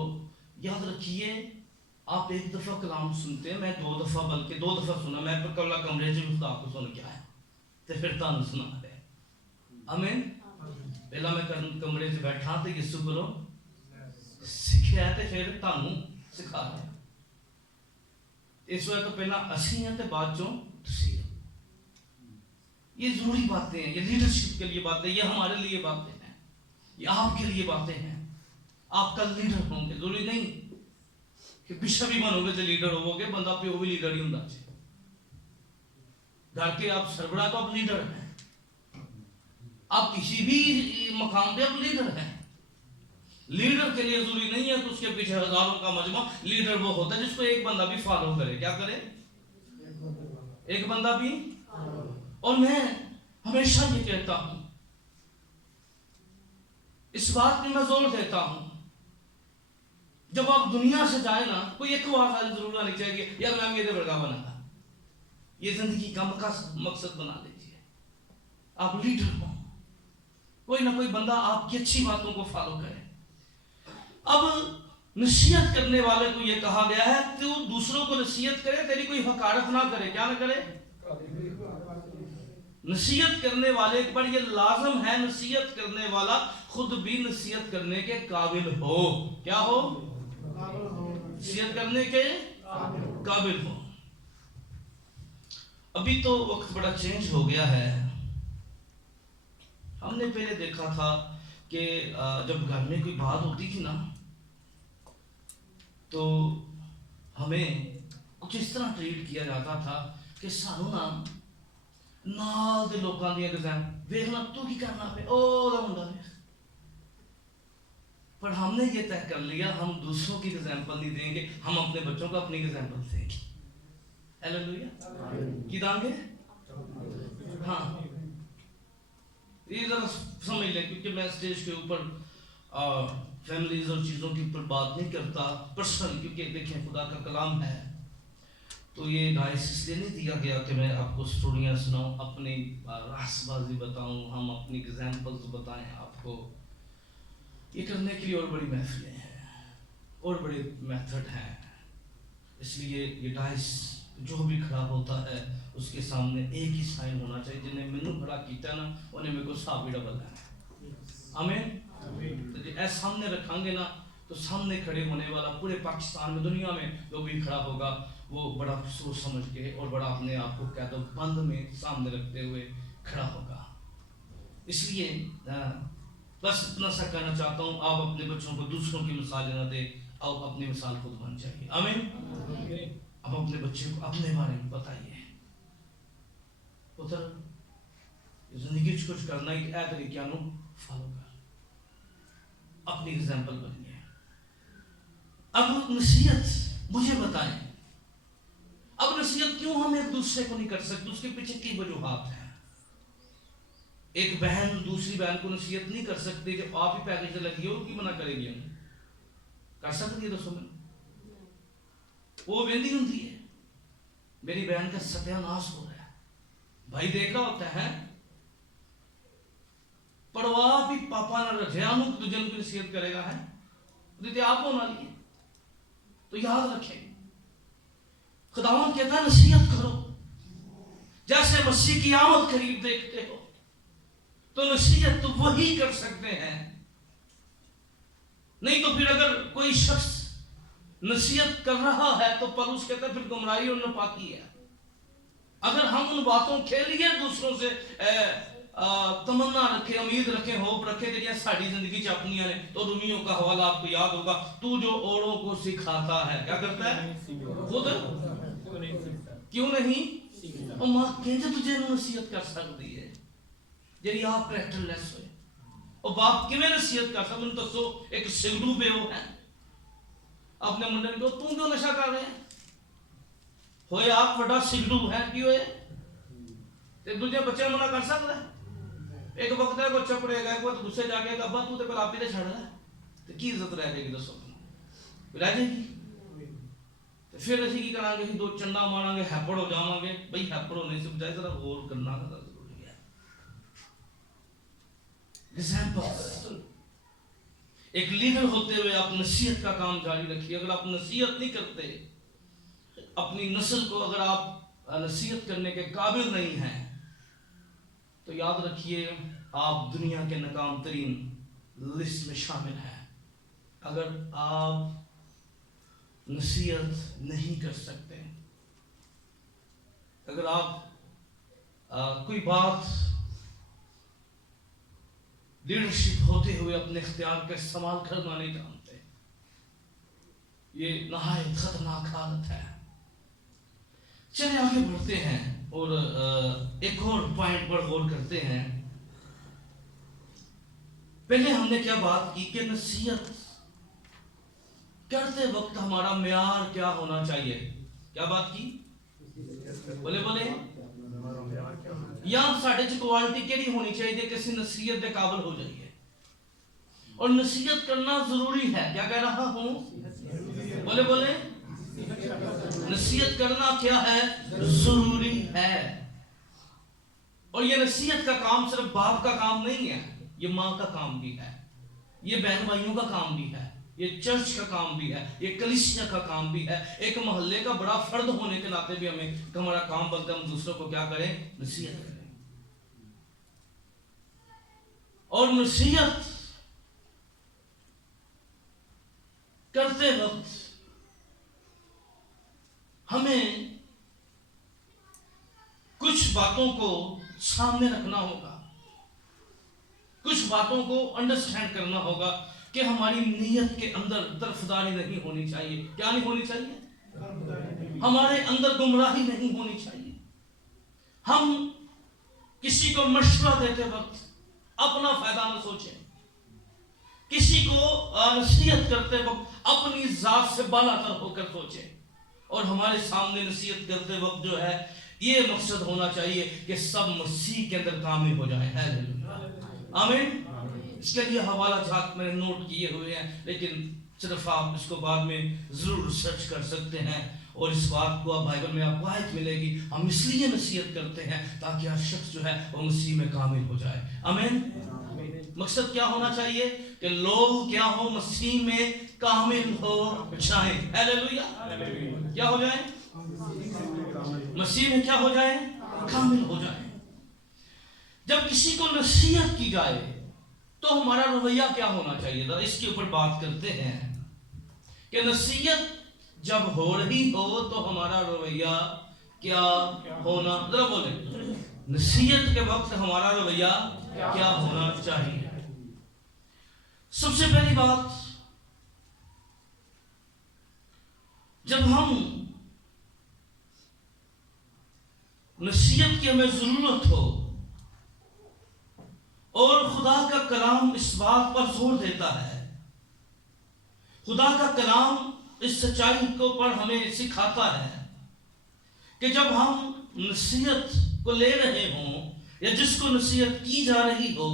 یاد رکھیے آپ ایک دفعہ کلام سنتے ہیں, میں 2 دفعہ بلکہ 2 دفعہ سنا, میں پر کلا کمرے سے بھی آپ کو سن کے آیا تو پھر تانوں سنا رہے. آمین. پہلا میں کمرے سے بیٹھا تو یسوع کو سکھیا تو پھر تانوں سکھا رہے. اس وجہ تو پہلا اسی ہیں تو بعد چوں تسی. یہ ضروری باتیں ہیں, یہ لیڈرشپ کے لیے باتیں, یہ ہمارے لیے باتیں ہیں, یہ آپ کے لیے باتیں ہیں. آپ کل لیڈر ہوں گے, ضروری نہیں کہ بشپ ہی بنو گے تو لیڈر ہو گے, بندہ پیو بھی لیڈر ہی ہونا چاہیے. گھر کے آپ سربراہ تو آپ لیڈر ہیں, آپ کسی بھی مقام پہ آپ لیڈر ہیں. لیڈر کے لیے ضروری نہیں ہے کہ اس کے پیچھے ہزاروں کا مجمع. لیڈر وہ ہوتا ہے جس کو ایک بندہ بھی فالو کرے. کیا کرے؟ ایک بندہ بھی. اور میں ہمیشہ یہ کہتا ہوں, اس بات میں زور دیتا ہوں, جب آپ دنیا سے جائیں نا, کوئی ایک بات ضرور آنی چاہیے, یار میں یہ بڑا بنا, یہ زندگی کا مقصد بنا لیجیے. آپ لیڈر ہوں, کوئی نہ کوئی بندہ آپ کی اچھی باتوں کو فالو کرے. اب نصیحت کرنے والے کو یہ کہا گیا ہے کہ وہ دوسروں کو نصیحت کرے, تیری کوئی حقارت نہ کرے. کیا نہ کرے؟ نصیحت کرنے والے پر یہ لازم ہے, نصیحت کرنے والا خود بھی نصیحت کرنے کے قابل ہو. کیا ہو؟ نصیحت کرنے کے قابل ہو. ابھی تو وقت بڑا چینج ہو گیا ہے. ہم نے پہلے دیکھا تھا کہ جب گھر میں کوئی بات ہوتی تھی نا تو ہمیں کچھ اس طرح ٹریٹ کیا جاتا تھا کہ سانو نا نال دے لوکاں دی ایگزام ویکھنا, تو کی کرنا پہ او دا منڈا ویکھ. پر ہم نے یہ طے کر لیا, ہم دوسروں کی ایگزامپل نہیں دیں گے, ہم اپنے بچوں کو اپنی ایگزامپل دیں گے. ہیلیلویا. کی دیں گے؟ ہاں, یہ ذرا سمجھ لیں, کیونکہ میں اسٹیج کے اوپر فیملیز اور چیزوں کے اوپر بات نہیں کرتا پرسنل, کیونکہ دیکھیں خدا کا کلام ہے تو یہ ڈائس اس لیے نہیں دیا گیا کہ میں آپ کو اسٹوریاں سناؤں, اپنی راس بازی بتاؤں, ہم اپنی ایگزامپلز بتائیں آپ کو. یہ کرنے کے لیے اور بڑی محفلیں ہیں اور بڑے میتھڈ ہیں. اس لیے یہ ڈائس جو بھی کھڑا ہوتا ہے اس کے سامنے ایک ہی سائن ہونا چاہیے. جنہیں مینوں کھڑا کیتا ہے نا انہیں میرے کو صاحب بھی ڈبل ہے. آمین. تو جی ایسا سامنے رکھیں گے نا تو سامنے کھڑے ہونے والا پورے پاکستان میں, دنیا میں جو بھی کھڑا ہوگا وہ بڑا سوچ سمجھ کے اور بڑا اپنے آپ کو کہہ دو بند میں سامنے رکھتے ہوئے کھڑا ہوگا. اس لیے بس اتنا سا کہنا چاہتا ہوں, آپ اپنے بچوں کو دوسروں کی مثال نہ دے, آپ اپنی مثال خود بن جائیے. آمین. اب اپنے بچے کو اپنے بارے میں بتائیے, پتر زندگی کچھ کرنا ہے کہ اے طریقہ نو فالو کر, اپنی ایگزامپل بنیے. اب نصیحت مجھے بتائیں, اب نصیحت کیوں ہم ایک دوسرے کو نہیں کر سکتے؟ اس کے پیچھے کی وجوہات ہیں. ایک بہن دوسری بہن کو نصیحت نہیں کر سکتی کہ آپ ہی پیکج سے لگی ہو, کی منع کرے گی؟ ہم کر سکتی ہے؟ دوستوں میں وہ ویندی ہوتی ہے میری بہن کا ستیہ ناش ہو رہا ہے, بھائی دیکھ رہا ہوتا ہے, پڑوا بھی پاپا نہ رجھیا نو تجھے کی نصیحت کرے گا ہے دیتے آپ ہونا لیے. تو یاد رکھیں خداوند کہتا ہے نصیحت کرو جیسے مسیح کی آمد قریب دیکھتے ہو. تو نصیحت تو وہی کر سکتے ہیں, نہیں تو پھر اگر کوئی شخص نصیحت کر رہا ہے تو پولس کہتا ہے پھر گمراہی اور ناپاکی ہے. اگر ہم ان باتوں کے لیے دوسروں سے تمنا رکھے, امید رکھے, ہوپ رکھے کہ یہ ساری زندگی چ اپنیاں نے. تو رومیوں کا حوالہ آپ کو یاد ہوگا, تو جو اوروں کو سکھاتا ہے کیا کرتا ہے, خود کیوں نہیں. اور ماں کہتے تجھے نصیحت کر سکتی ہے جی آپ کریکٹر لیس ہوئے, اور باپ کیویں نصیحت کر سکتا. تو سو ایک سگڑو پہ وہ ہے اپنے منڈے نے کہو تم کیوں نشہ کر رہے ہیں, ہوئے آپ بڑا سگڑو ہے کی ہوئے تے دوجے بچے منع کر سکتا ہے. ایک وقت ہے کو چپڑے گا, ایک وقت غصے جا کے ابا تو تے گلابی تے چھڑ رہا ہے تے کی عزت رہ جائے گی, دسو رہ جائے گی. پھر اسی کی کریں گے, دو چنڈا ماریں گے, ہیپڑ ہو جاؤں گے. بھئی ہیپڑ ہونے سے بجائے ذرا غور کرنا ضروری ہے. ایگزامپل, ایک لیڈر ہوتے ہوئے آپ نصیحت کا کام جاری رکھیے. اگر آپ نصیحت نہیں کرتے اپنی نسل کو, اگر آپ نصیحت کرنے کے قابل نہیں ہیں, تو یاد رکھیے آپ دنیا کے ناکام ترین لسٹ میں شامل ہیں. اگر آپ نصیحت نہیں کر سکتے, اگر آپ کوئی بات لیڈرشپ ہوتے ہوئے اپنے اختیار کا استعمال کرنا نہیں جانتے, یہ نہایت خطرناک حالت ہے. چلے آگے بڑھتے ہیں اور ایک اور پوائنٹ پر غور کرتے ہیں. پہلے ہم نے کیا بات کی کہ نصیحت کرتے وقت ہمارا معیار کیا ہونا چاہیے. کیا بات کی, بولے بولے, یا ساڈے چ کوالٹی کیڑی ہونی چاہیے کہ اسی نصیحت کے قابل ہو جائیے. اور نصیحت کرنا ضروری ہے. کیا کہہ رہا ہوں, بولے بولے, نصیحت کرنا کیا ہے, ضروری ہے. اور یہ نصیحت کا کام صرف باپ کا کام نہیں ہے, یہ ماں کا کام بھی ہے, یہ بہن بھائیوں کا کام بھی ہے, یہ چرچ کا کام بھی ہے, یہ کلیسیا کا کام بھی ہے. ایک محلے کا بڑا فرد ہونے کے ناطے بھی ہمیں ہمارا کام بنتا ہے ہم دوسروں کو کیا کریں, نصیحت کریں. اور نصیحت کرتے وقت ہمیں کچھ باتوں کو سامنے رکھنا ہوگا, کچھ باتوں کو انڈرسٹینڈ کرنا ہوگا کہ ہماری نیت کے اندر طرفداری نہیں ہونی چاہیے. کیا نہیں ہونی چاہیے, ہمارے اندر گمراہی نہیں ہونی چاہیے. ہم کسی کو مشورہ دیتے وقت اپنا فائدہ نہ سوچیں, کسی کو نصیحت کرتے وقت اپنی ذات سے بالا تر ہو کر سوچیں. اور ہمارے سامنے نصیحت کرتے وقت جو ہے یہ مقصد ہونا چاہیے کہ سب مسیح کے اندر کامل ہو جائیں. آمین. اس کے لیے حوالہ جات میں نے نوٹ کیے ہوئے ہیں, لیکن صرف آپ اس کو بعد میں ضرور ریسرچ کر سکتے ہیں. اور اس بات کو بائبل میں آپ کو آیت ملے گی, ہم اس لیے نصیحت کرتے ہیں تاکہ ہر شخص جو ہے وہ مسیح میں کامل ہو جائے. آمین. مقصد کیا ہونا چاہیے کہ لوگ کیا ہو, مسیح میں کامل ہو جائیں. ہیلیلویا. کیا ہو جائیں, مسیح میں کیا ہو جائیں, کامل ہو جائیں. جب کسی کو نصیحت کی جائے تو ہمارا رویہ کیا ہونا چاہیے, ذرا اس کے اوپر بات کرتے ہیں کہ نصیحت جب ہو رہی ہو تو ہمارا رویہ کیا ہونا, ذرا بولیں, نصیحت کے وقت ہمارا رویہ کیا ہونا چاہیے. سب سے پہلی بات, جب ہم نصیحت کی ہمیں ضرورت ہو اور خدا کا کلام اس بات پر زور دیتا ہے, خدا کا کلام اس سچائی کو پر ہمیں سکھاتا ہے کہ جب ہم نصیحت کو لے رہے ہوں یا جس کو نصیحت کی جا رہی ہو,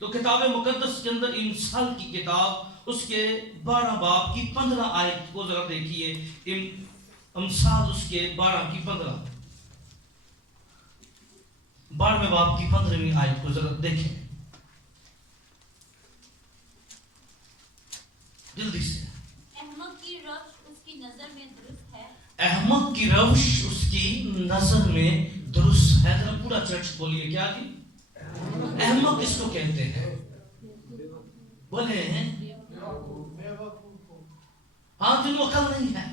تو کتاب مقدس کے اندر امثال کی کتاب اس کے 12 باب کی 15 آیت کو ذرا دیکھیے. امثال اس کے 12 کی 15, 12ویں باب کی 15ویں آیت کو ذرا دیکھیں جلدی سے. احمق کی روش اس کی نظر میں درست ہے, احمق کی روش اس کی نظر میں درست ہے. ذرا پورا چرچ بولیے, کیا جی, احمق اس کو کہتے ہیں. بولے ہیں ہاں, جن کو عقل نہیں ہے.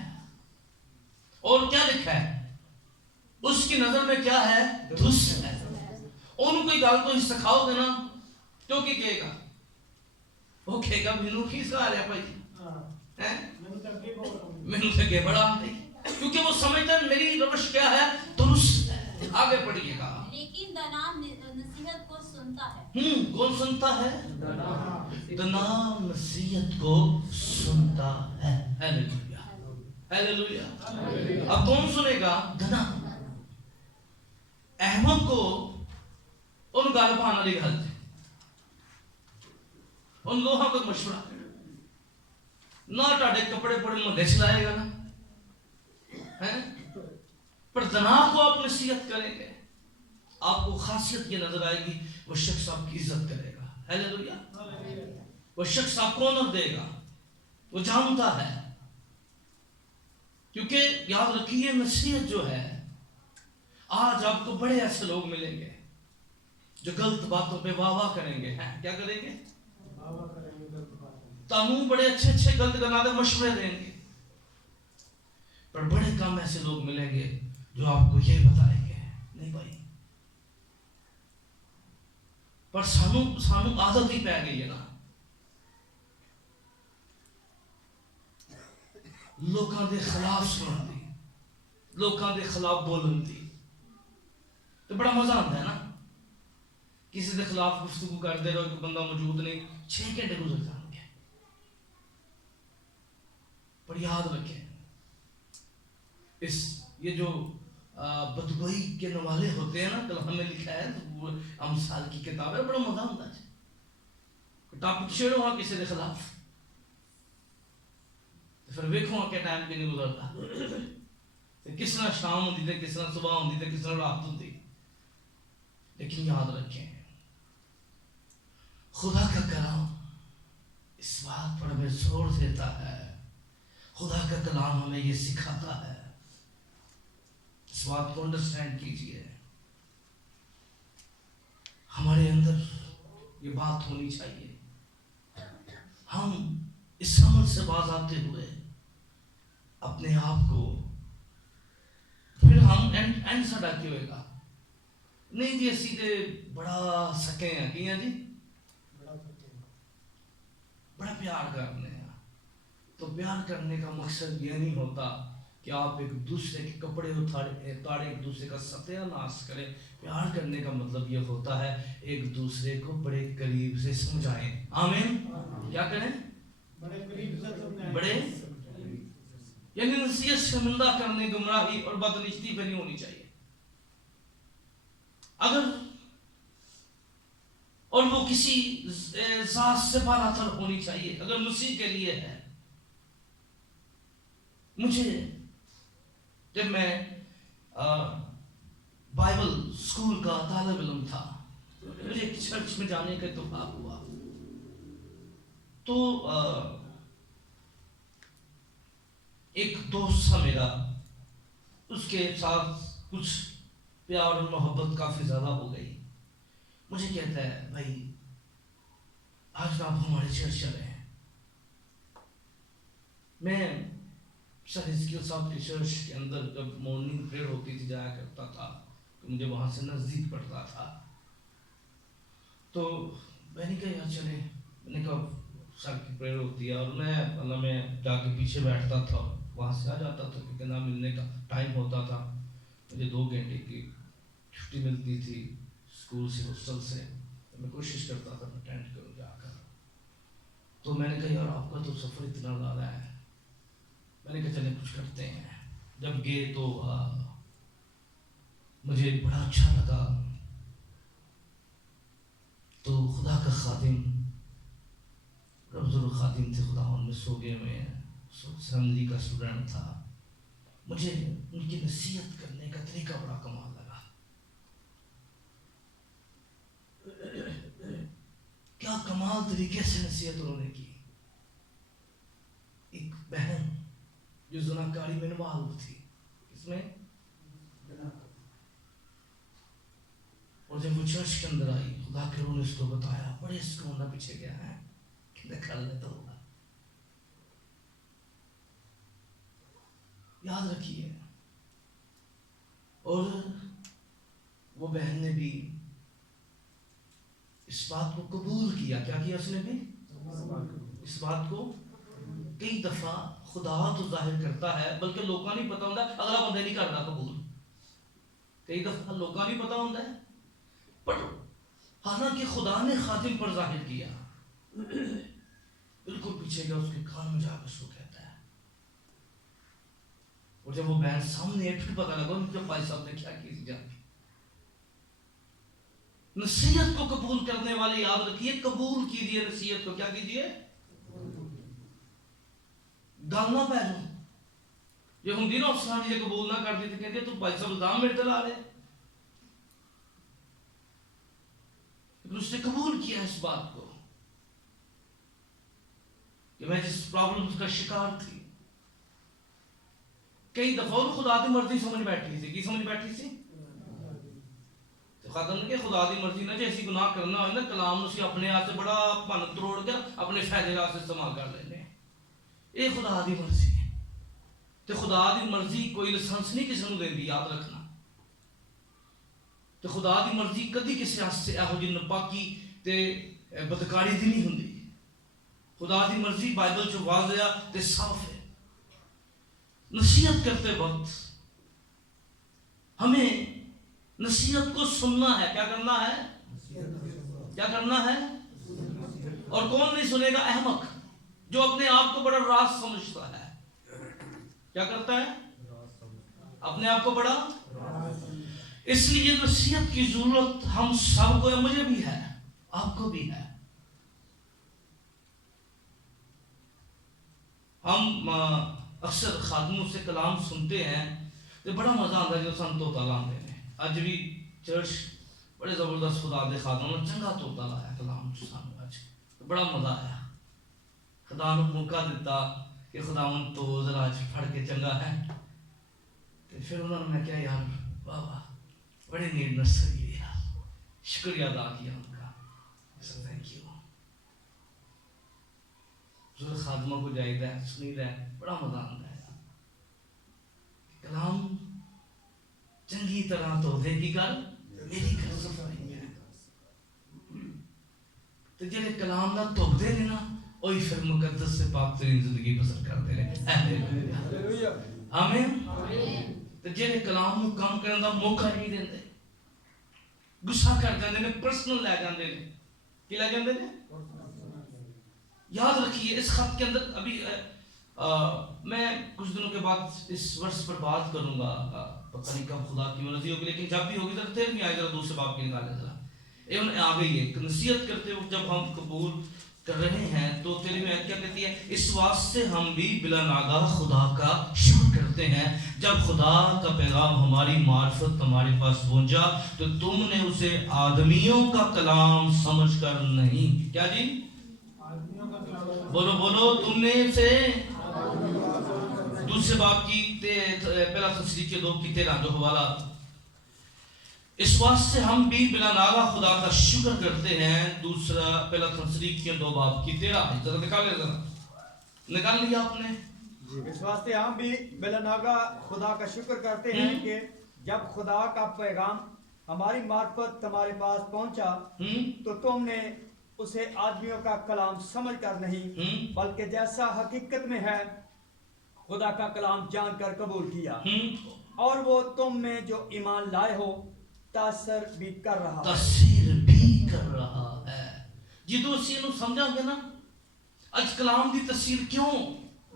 اور کیا لکھا ہے, اس کی نظر میں کیا ہے, درست ہے. ان کوئی گل تو سکھاؤ گے نا, تو کی کہے گا؟ وہ کہے گا مینوں کی سا رہا بھائی مینوں سے بڑا آتا ہے، کیونکہ وہ سمجھتا ہے میری روش کیا ہے، درست ہے۔ آگے پڑھیے گا۔ لیکن دنا نصیحت کو سنتا ہے۔ کون سنتا ہے؟ دنا نصیحت کو سنتا ہے۔ Hallelujah, hallelujah. اب کون سنے گا؟ دنا۔ احمد کو ان گل پانے والی گل تھی، ان لوہاں کو مشورہ نہ ٹاڈے کپڑے پڑے مندے چلائے گا نا، پر دنا کو آپ نصیحت کریں گے، آپ کو خاصیت یہ نظر آئے گی، وہ شخص آپ کی عزت کرے گا۔ ہیلیلویا۔ وہ شخص آپ کو آنر دے گا، وہ جانتا ہے، کیونکہ یاد رکھیے نصیحت جو ہے، آج آپ کو بڑے ایسے لوگ ملیں گے جو غلط باتوں پہ واہ واہ کریں گے، کیا کریں گے؟ تانوں بڑے اچھے اچھے غلط گناہ دے مشورے دیں گے، پر بڑے کم ایسے لوگ ملیں گے جو آپ کو یہ بتائیں گے نہیں بھائی، پر سانو عادت ہی پہ گئی ہے نا، لوکاں دے خلاف سنن دی، لوکاں دے خلاف بولن دی، تو بڑا مزہ آتا ہے نا، کسی دے خلاف گفتگو کرتے رہو، ایک بندہ موجود نہیں، 6 گھنٹے گزر جائیں گے، پر یاد رکھیں یہ جو بدگوئی کے نوالے ہوتے ہیں نا، کلام میں لکھا ہے، وہ امثال کی کتاب ہے، بڑا مزہ آتا ہے، ٹاپک چھیڑو وہاں کسی دے خلاف، پھر ویکھو وہاں کے ٹائم بھی نہیں گزرتا، کس طرح شام ہوتی تھی، کس طرح صبح ہوتی تھی، کس طرح رات ہوتی، لیکن یاد رکھیں خدا کا کلام اس بات پر ہمیں زور دیتا ہے، خدا کا کلام ہمیں یہ سکھاتا ہے، اس بات کو انڈرسٹینڈ کیجئے، ہمارے اندر یہ بات ہونی چاہیے، ہم اس عمل سے باز آتے ہوئے اپنے آپ کو، پھر ہم اینڈ ساڈا کی ہوئے گا نہیں جی اسی تے بڑا سکے ہیں کیا جی، بڑا پیار کرنے ہیں، تو پیار کرنے کا مقصد یہ نہیں ہوتا کہ آپ ایک دوسرے کے کپڑے اتارے، ایک دوسرے کا ستیہ ناش کریں، پیار کرنے کا مطلب یہ ہوتا ہے ایک دوسرے کو بڑے قریب سے سمجھائیں، آمین، کیا کریں؟ بڑے یعنی نصیحت شرمندہ کرنے، گمراہی اور بدنیتی پہ نہیں ہونی چاہیے، اگر اور وہ کسی ذات سے بالا تر ہونی چاہیے، اگر مسیح کے لیے ہے۔ مجھے جب میں بائبل اسکول کا طالب علم تھا، مجھے ایک چرچ میں جانے کا اتفاق ہوا، تو ایک دوست تھا میرا، اس کے ساتھ کچھ پیار اور محبت کافی زیادہ ہو گئی، مجھے کہتا ہے بھائی آج آپ ہمارے چرچ چلے ہیں، میں سر ہزکیل صاحب کے چرچ کے اندر جب مارننگ پریئر ہوتی تھی جایا کرتا تھا، تو مجھے وہاں سے نزدیک پڑتا تھا، تو میں نے کہا یار چلے، میں نے کہا سر کی پریئر ہوتی ہے، اور میں جا کے پیچھے بیٹھتا تھا، وہاں سے آ جاتا تھا کیونکہ نہ ملنے کا ٹائم ہوتا تھا، مجھے 2 گھنٹے کی چھٹی ملتی تھی اسکول سے، ہاسٹل سے، میں کوشش کرتا تھا اٹینڈ کروں جا کر، تو میں نے کہا یار آپ کا تو سفر اتنا زیادہ ہے، میں نے کہا چلیں کچھ کرتے ہیں، جب گئے تو مجھے بڑا اچھا لگا، تو خدا کا خادم رمض الخادم تھے، خدا ان میں سو گئے ہوئے ہیں، اسمبلی کا اسٹوڈنٹ تھا، مجھے ان کی نصیحت کرنے کا طریقہ بڑا کمال لگا، کیا کمال طریقے سے نصیحت انہوں نے کی، ایک بہن جو زناکاری میں معروف تھی، اس میں اور جب وہ چرچ کے اندر آئی، خدا کے روح نے اس کو بتایا، بڑے سکون نہ پیچھے گیا ہے کہ کر لیتا ہوگا، یاد رکھیے، اور وہ بہن نے بھی اس بات کو قبول کیا. کیا کیا اس نے بھی؟ اس بات کو کئی دفعہ خدا تو ظاہر کرتا ہے بلکہ لوگوں نہیں پتا ہوتا, اگلا بندہ نہیں کرتا قبول. کئی دفعہ لوگوں نہیں پتا ہوتا ہے پر حالانکہ خدا نے خادم پر ظاہر کیا, بالکل پیچھے گیا, اس کے کان میں جا کر سو کہتا ہے. اور جب وہ بہن سامنے ہے پھر پتا لگا کہ بھائی صاحب نے کیا کی جان. نصیحت کو قبول کرنے والے یاد رکھیے, قبول کیجیے نصیحت کو. کیا کیجیے؟ گل نہ پہ جاؤ. یہ ہوں نا افسران جی قبول نہ کرتی تو کہتے تو بھائی صاحب الزام میرے لا رہے. لیکن اس نے قبول کیا اس بات کو کہ میں جس پرابلم کا شکار تھی. کئی دفعہ خدا کی مرضی سمجھ بیٹھی تھی. کی سمجھ بیٹھی تھی؟ خاتم نے کہ خدا کی مرضی نہ جیسی گناہ کرنا ہوئے نا کلام اسی اپنے ہاتھ سے بڑا پن تروڑ کر اپنے فائدے سے استعمال کر لینے. یہ خدا کی مرضی ہے. تو خدا کی مرضی کوئی لسنس نہیں کسی کو دینی, یاد رکھنا. تو خدا کی مرضی کدی کسی واسطے یہو جی ناپاکی تے بدکاری دی نہیں ہوندی. خدا کی مرضی بائبل چ واضح تے صاف ہے. نصیحت کرتے وقت ہمیں نصیحت کو سننا ہے. کیا کرنا ہے؟ کیا کرنا ہے؟ اور کون نہیں سنے گا؟ احمق, جو اپنے آپ کو بڑا راز سمجھتا ہے. کیا کرتا ہے؟ اپنے آپ کو بڑا. اس لیے نصیحت کی ضرورت ہم سب کو ہے, مجھے بھی ہے, آپ کو بھی ہے. ہم اکثر خادموں سے کلام سنتے ہیں تو بڑا مزہ آتا ہے جو سن توتا لاندے ہیں. اج بھی چرچ بڑے زبردست خدا دے خادموں نے چنگا توتا لایا کلام سانو اج, بڑا مزہ آیا. خدا نے موقع دیتا کہ خداوند تو ذرا اج پڑھ کے چنگا ہے. تو پھر انہوں نے میں کہا یار واہ واہ بڑے نیڈ نرسری ہے, شکریہ ادا کیا ان کا. Thank you. جو خادموں کو جائیدہ ہے سنی رہا ہے, بڑا مزہ آتا ہے. کلام چنگی طرح تو دے کی گل میری گل صفائی ہے. تو جڑے کلام دا تو دے نا وہی پھر مقدس سے پاک ترین زندگی بسر کرتے رہے. آمین. تو جڑے کلام نو کام کرنے دا موقع نہیں دیندے, غصہ کر جاندے نے, پرسنل لے جاندے نے. کی لے جاندے نے؟ یاد رکھیے اس خط کے اندر ابھی میں کچھ دنوں کے بعد اس ورس پر بات کروں گا, پتہ نہیں کب خدا کی مرضی ہوگی, لیکن جب بھی ہوگی ذرا تیر میں آئے, ذرا دوسرے باپ کی نکالے. ذرا یہ آ گئی ہے نصیحت کرتے وقت جب ہم قبول کر رہے ہیں تو تیری میں کیا کہتی ہے, اس واسطے ہم بھی بلا ناگاہ خدا کا شکر کرتے ہیں جب خدا کا پیغام ہماری معرفت ہمارے پاس پہنچا تو تم نے اسے آدمیوں کا کلام سمجھ کر نہیں. کیا جی؟ بولو بولو, تم نے اسے دوسرے باپ کی پہلا تسلیق 2 کی 13 جو حوالہ. اس واسطے ہم بھی بلا ناغہ خدا کا شکر کرتے ہیں. دوسرا پہلا تسلیق 2 باب کی 13. ذرا نکالے, ذرا نکال لیا آپ نے. اس واسطے ہم بھی بلا ناغہ خدا کا شکر کرتے ہیں کہ جب خدا کا پیغام ہماری معرفت تمہارے پاس پہنچا تو تم نے اسے آدمیوں کا کلام سمجھ کر نہیں بلکہ جیسا حقیقت میں ہے خدا کا کلام جان کر قبول کیا, اور وہ تم میں جو ایمان لائے ہو تاثر بھی کر رہا ہے. جدو اسی نو سمجھا گے نا اج کلام دی تاثیر کیوں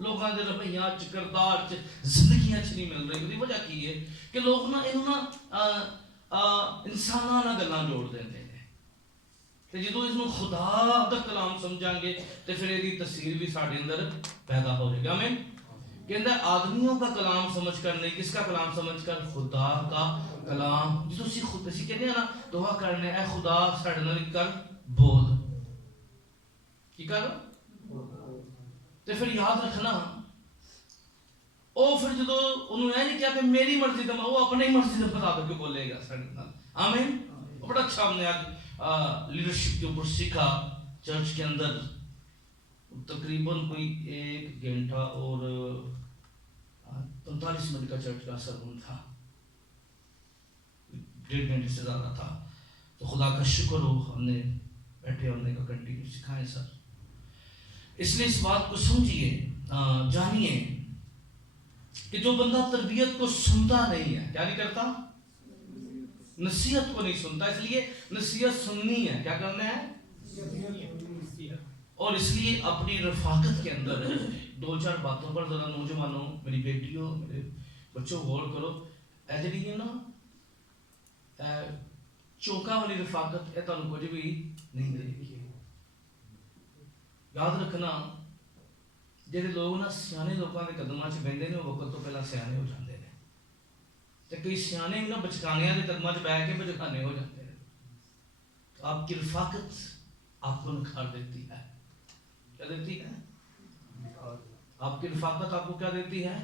لوگاں دے رویہ چ کردار چ زندگیاں چ نہیں مل رہی. وجہ کی ہے کہ لوگ نا انہوں انساناں نال گلاں جوڑ دیندے نے. تے جدو اس نو خدا دا کلام سمجھاں گے تے پھر ایدی تاثیر بھی ساڈے اندر پیدا ہو جائے گا. آمین. کہندا آدمیوں کا کلام سمجھ کر نہیں, کس کا کلام سمجھ کر؟ خدا کا کلام. جدو اسی خود اسی کہنے ہیں نا دعا کرنے اے خدا ساڈے نال کر بول. کی کر؟ تے پھر یاد رکھنا او پھر جدو انہوں نے نہیں کیا کہ میری مرضی دا, وہ اپنی مرضی دے مطابق بولے گا ساڈے نال. آمین. بڑا اچھا ہم نے آج لیڈرشپ کے اوپر سیکھا چرچ کے اندر. تقریباً کوئی 1 گھنٹہ اور 45 منٹ کا چرچ کا سرمن تھا, 1.5 گھنٹے سے زیادہ تھا. تو خدا کا شکر ہو ہم نے بیٹھے ہونے کا کنٹینیو سکھائیں سر. اس لیے اس بات کو سمجھیے, جانیے کہ جو بندہ تربیت کو سنتا نہیں ہے, کیا نہیں کرتا, نصیحت کو نہیں سنتا, اس لیے نصیحت سننی ہے, کیا کرنا ہے, اور اس لیے اپنی رفاقت کے اندر 2-4 باتوں پر ذرا نوجوانوں, میری بیٹیوں, میرے بچوں غور کرو. اے جڑی ہے نا چوکا والی رفاقت, یہ تمہیں کچھ بھی نہیں دے گی. یاد رکھنا جہے لوگ نا سیانے لوگوں کے قدموں چ بہتے ہیں وہ وقت تو پہلے سیانے ہو جاتے ہیں, تو کئی سیانے نا بچکانیاں کے قدموں چ بہ کے بچکانے ہو جاتے ہیں. تو آپ کی رفاقت آپ کو نکھار دیتی ہے. کیا دیتی ہے؟ آپ کی رفاقت آپ کو کیا دیتی ہے؟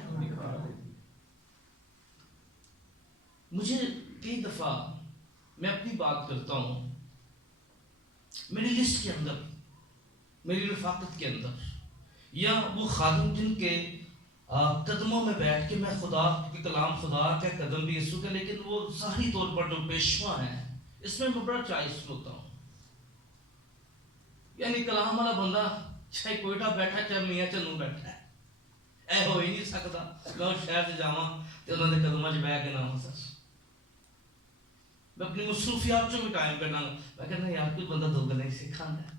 مجھے کئی دفعہ میں اپنی بات کرتا ہوں, میری لسٹ کے اندر, میری رفاقت کے اندر, یا وہ خادم جن کے قدموں میں بیٹھ کے میں خدا کے کلام, خدا کا قدم بھی یسوع کا, لیکن وہ ظاہری طور پر جو پیشوا ہیں اس میں میں بڑا چائس ہوتا ہوں. یعنی کلام والا بندہ چاہے کوئٹہ بیٹھا چاہے میاں چنوں بیٹھا ہے, اے ہو ہی نہیں سکتا میں شہر سے جاواں تے انہاں دے قدماں 'چ بیٹھ کے نہ ہو سکتا. میں اپنی مصروفیات چوں بھی ٹائم کرنا, میں کہنا یار کوئی بندہ 2 گلاں ہی سکھانا ہے,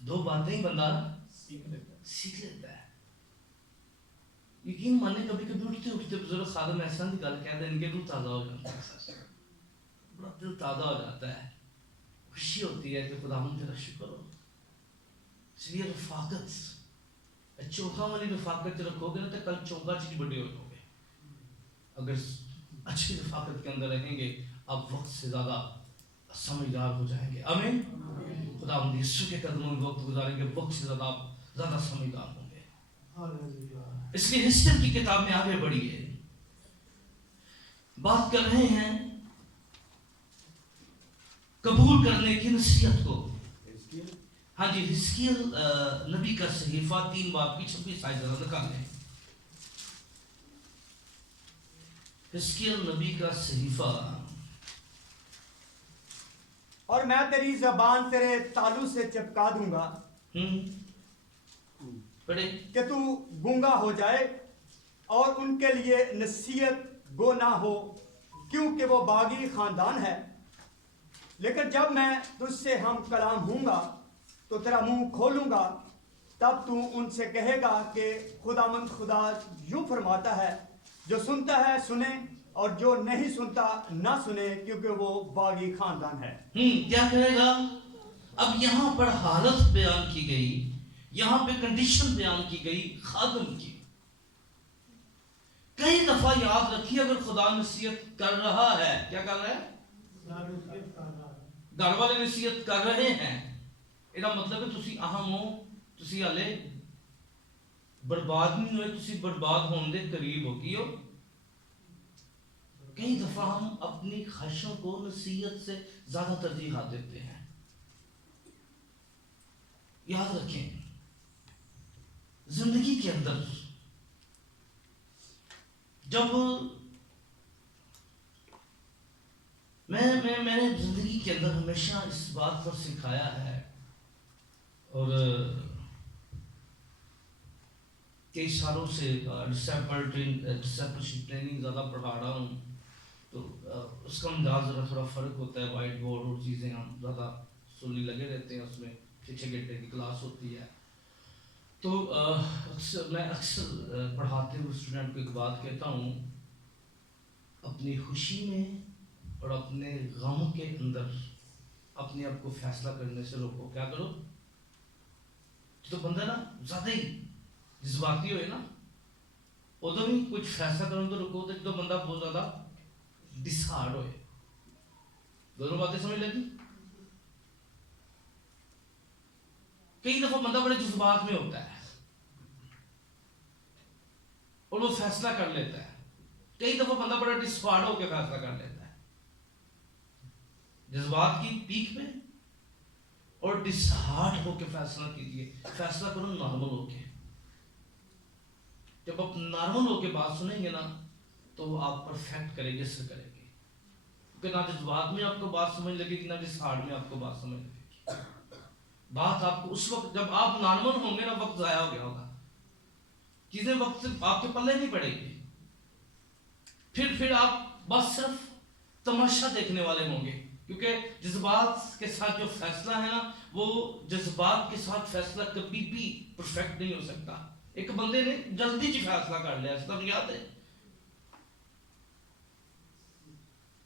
2 باتیں ہی بندہ سیکھ لیتا ہے. یقین مانے کبھی کبھی اٹھتے بزرگ خادم ایسا کی گل کہہ دیں کہ روح تازہ ہو جاتا ہے, بڑا دل تازہ ہو جاتا ہے, خوشی ہوتی ہے کہ خدا ہم تیرا شکر ہو. اس لیے رفاقت, چوکا والی رفاقت رکھو گے نا تو کل چوکا چیز بڑے ہو جاؤ گے. اگر اچھی رفاقت کے اندر رہیں گے آپ وقت سے زیادہ سمجھدار ہو جائیں گے. آمین. خدا ہم یسوع کے قدموں میں وقت گزاریں گے, وقت سے زیادہ سمجھدار ہوں گے. اس لیے ہسٹری کی کتاب میں آگے بڑھیے, بات کر رہے ہیں قبول کرنے کی نصیحت کو. ہاں جی, حزقیل نبی کا صحیفہ 3 باب کی 26 آیت ذرا نکالیں. حزقیل نبی کا صحیفہ. اور میں تیری زبان تیرے تالو سے چپکا دوں گا پڑھے کہ تو گونگا ہو جائے, اور ان کے لیے نصیحت گو نہ ہو, کیونکہ وہ باغی خاندان ہے. لیکن جب میں تجھ سے ہم کلام ہوں گا تو تیرا منہ کھولوں گا, تب تو ان سے کہے گا کہ خداوند خدا یوں فرماتا ہے, جو سنتا ہے سنے, اور جو نہیں سنتا نہ سنے, کیونکہ وہ باغی خاندان ہے. کیا کہے گا؟ اب یہاں پر حالت بیان کی گئی, یہاں پہ کنڈیشن بیان کی گئی خادم کی. کئی دفعہ یاد رکھیے, اگر خدا نصیحت کر رہا ہے, کیا کر رہا ہے؟ گھر والے نصیحت کر رہے ہیں, یہ مطلب ہے تسی اہم ہو, تسی ہلے برباد نہیں ہوئے, تسی برباد ہونے دے قریب ہو. کیوں؟ کئی دفعہ ہم اپنی خواہشوں کو نصیحت سے زیادہ ترجیحات دیتے ہیں. یاد رکھیں, زندگی کے اندر جب میں نے زندگی کے اندر ہمیشہ اس بات پر سکھایا ہے, اور کئی سالوں سے ڈسپلشپ ٹریننگ زیادہ پڑھا رہا ہوں, تو اس کا انداز ذرا تھوڑا فرق ہوتا ہے. وائٹ بورڈ اور چیزیں ہم زیادہ سننے لگے رہتے ہیں, اس میں 6 گھنٹے کی کلاس ہوتی ہے. تو میں اکثر پڑھاتے ہوئے اسٹوڈنٹ کو ایک بات کہتا ہوں, اپنی خوشی میں اور اپنے غم کے اندر اپنے آپ کو فیصلہ کرنے سے روکو. کیا کرو؟ تو بندہ نا زیادہ ہی جذباتی ہوئے نا, ادو بھی کچھ فیصلہ کرنے تو رکو, تو بندہ بہت زیادہ ڈسہارڈ ہوئے. دونوں باتیں سمجھ لگی؟ کئی دفعہ بندہ بڑے جذبات میں ہوتا ہے اور وہ فیصلہ کر لیتا ہے, کئی دفعہ بندہ بڑا ڈسہارڈ ہو کے فیصلہ کر لیتا ہے. جذبات کی پیک میں اور ڈسہارڈ ہو کے فیصلہ کیجیے. فیصلہ کرو نارمل ہو کے. جب آپ نارمل ہو کے بات سنیں گے نا تو وہ آپ پرفیکٹ کرے گی, اثر کرے گی. کہ نہ جذبات میں آپ کو بات سمجھ لگے گی، نہ جس ہارڈ میں آپ کو بات سمجھ لگے گی. بات آپ کو اس وقت جب آپ نارمل ہوں گے نا، وقت ضائع ہو گیا ہوگا، چیزیں وقت سے آپ کے پلے نہیں پڑے گی. پھر آپ بس صرف تماشا دیکھنے والے ہوں گے، کیونکہ جذبات کے ساتھ جو فیصلہ ہے نا، وہ جذبات کے ساتھ فیصلہ کبھی بھی پرفیکٹ نہیں ہو سکتا. ایک بندے نے جلدی جی فیصلہ کر لیا، سب یاد ہے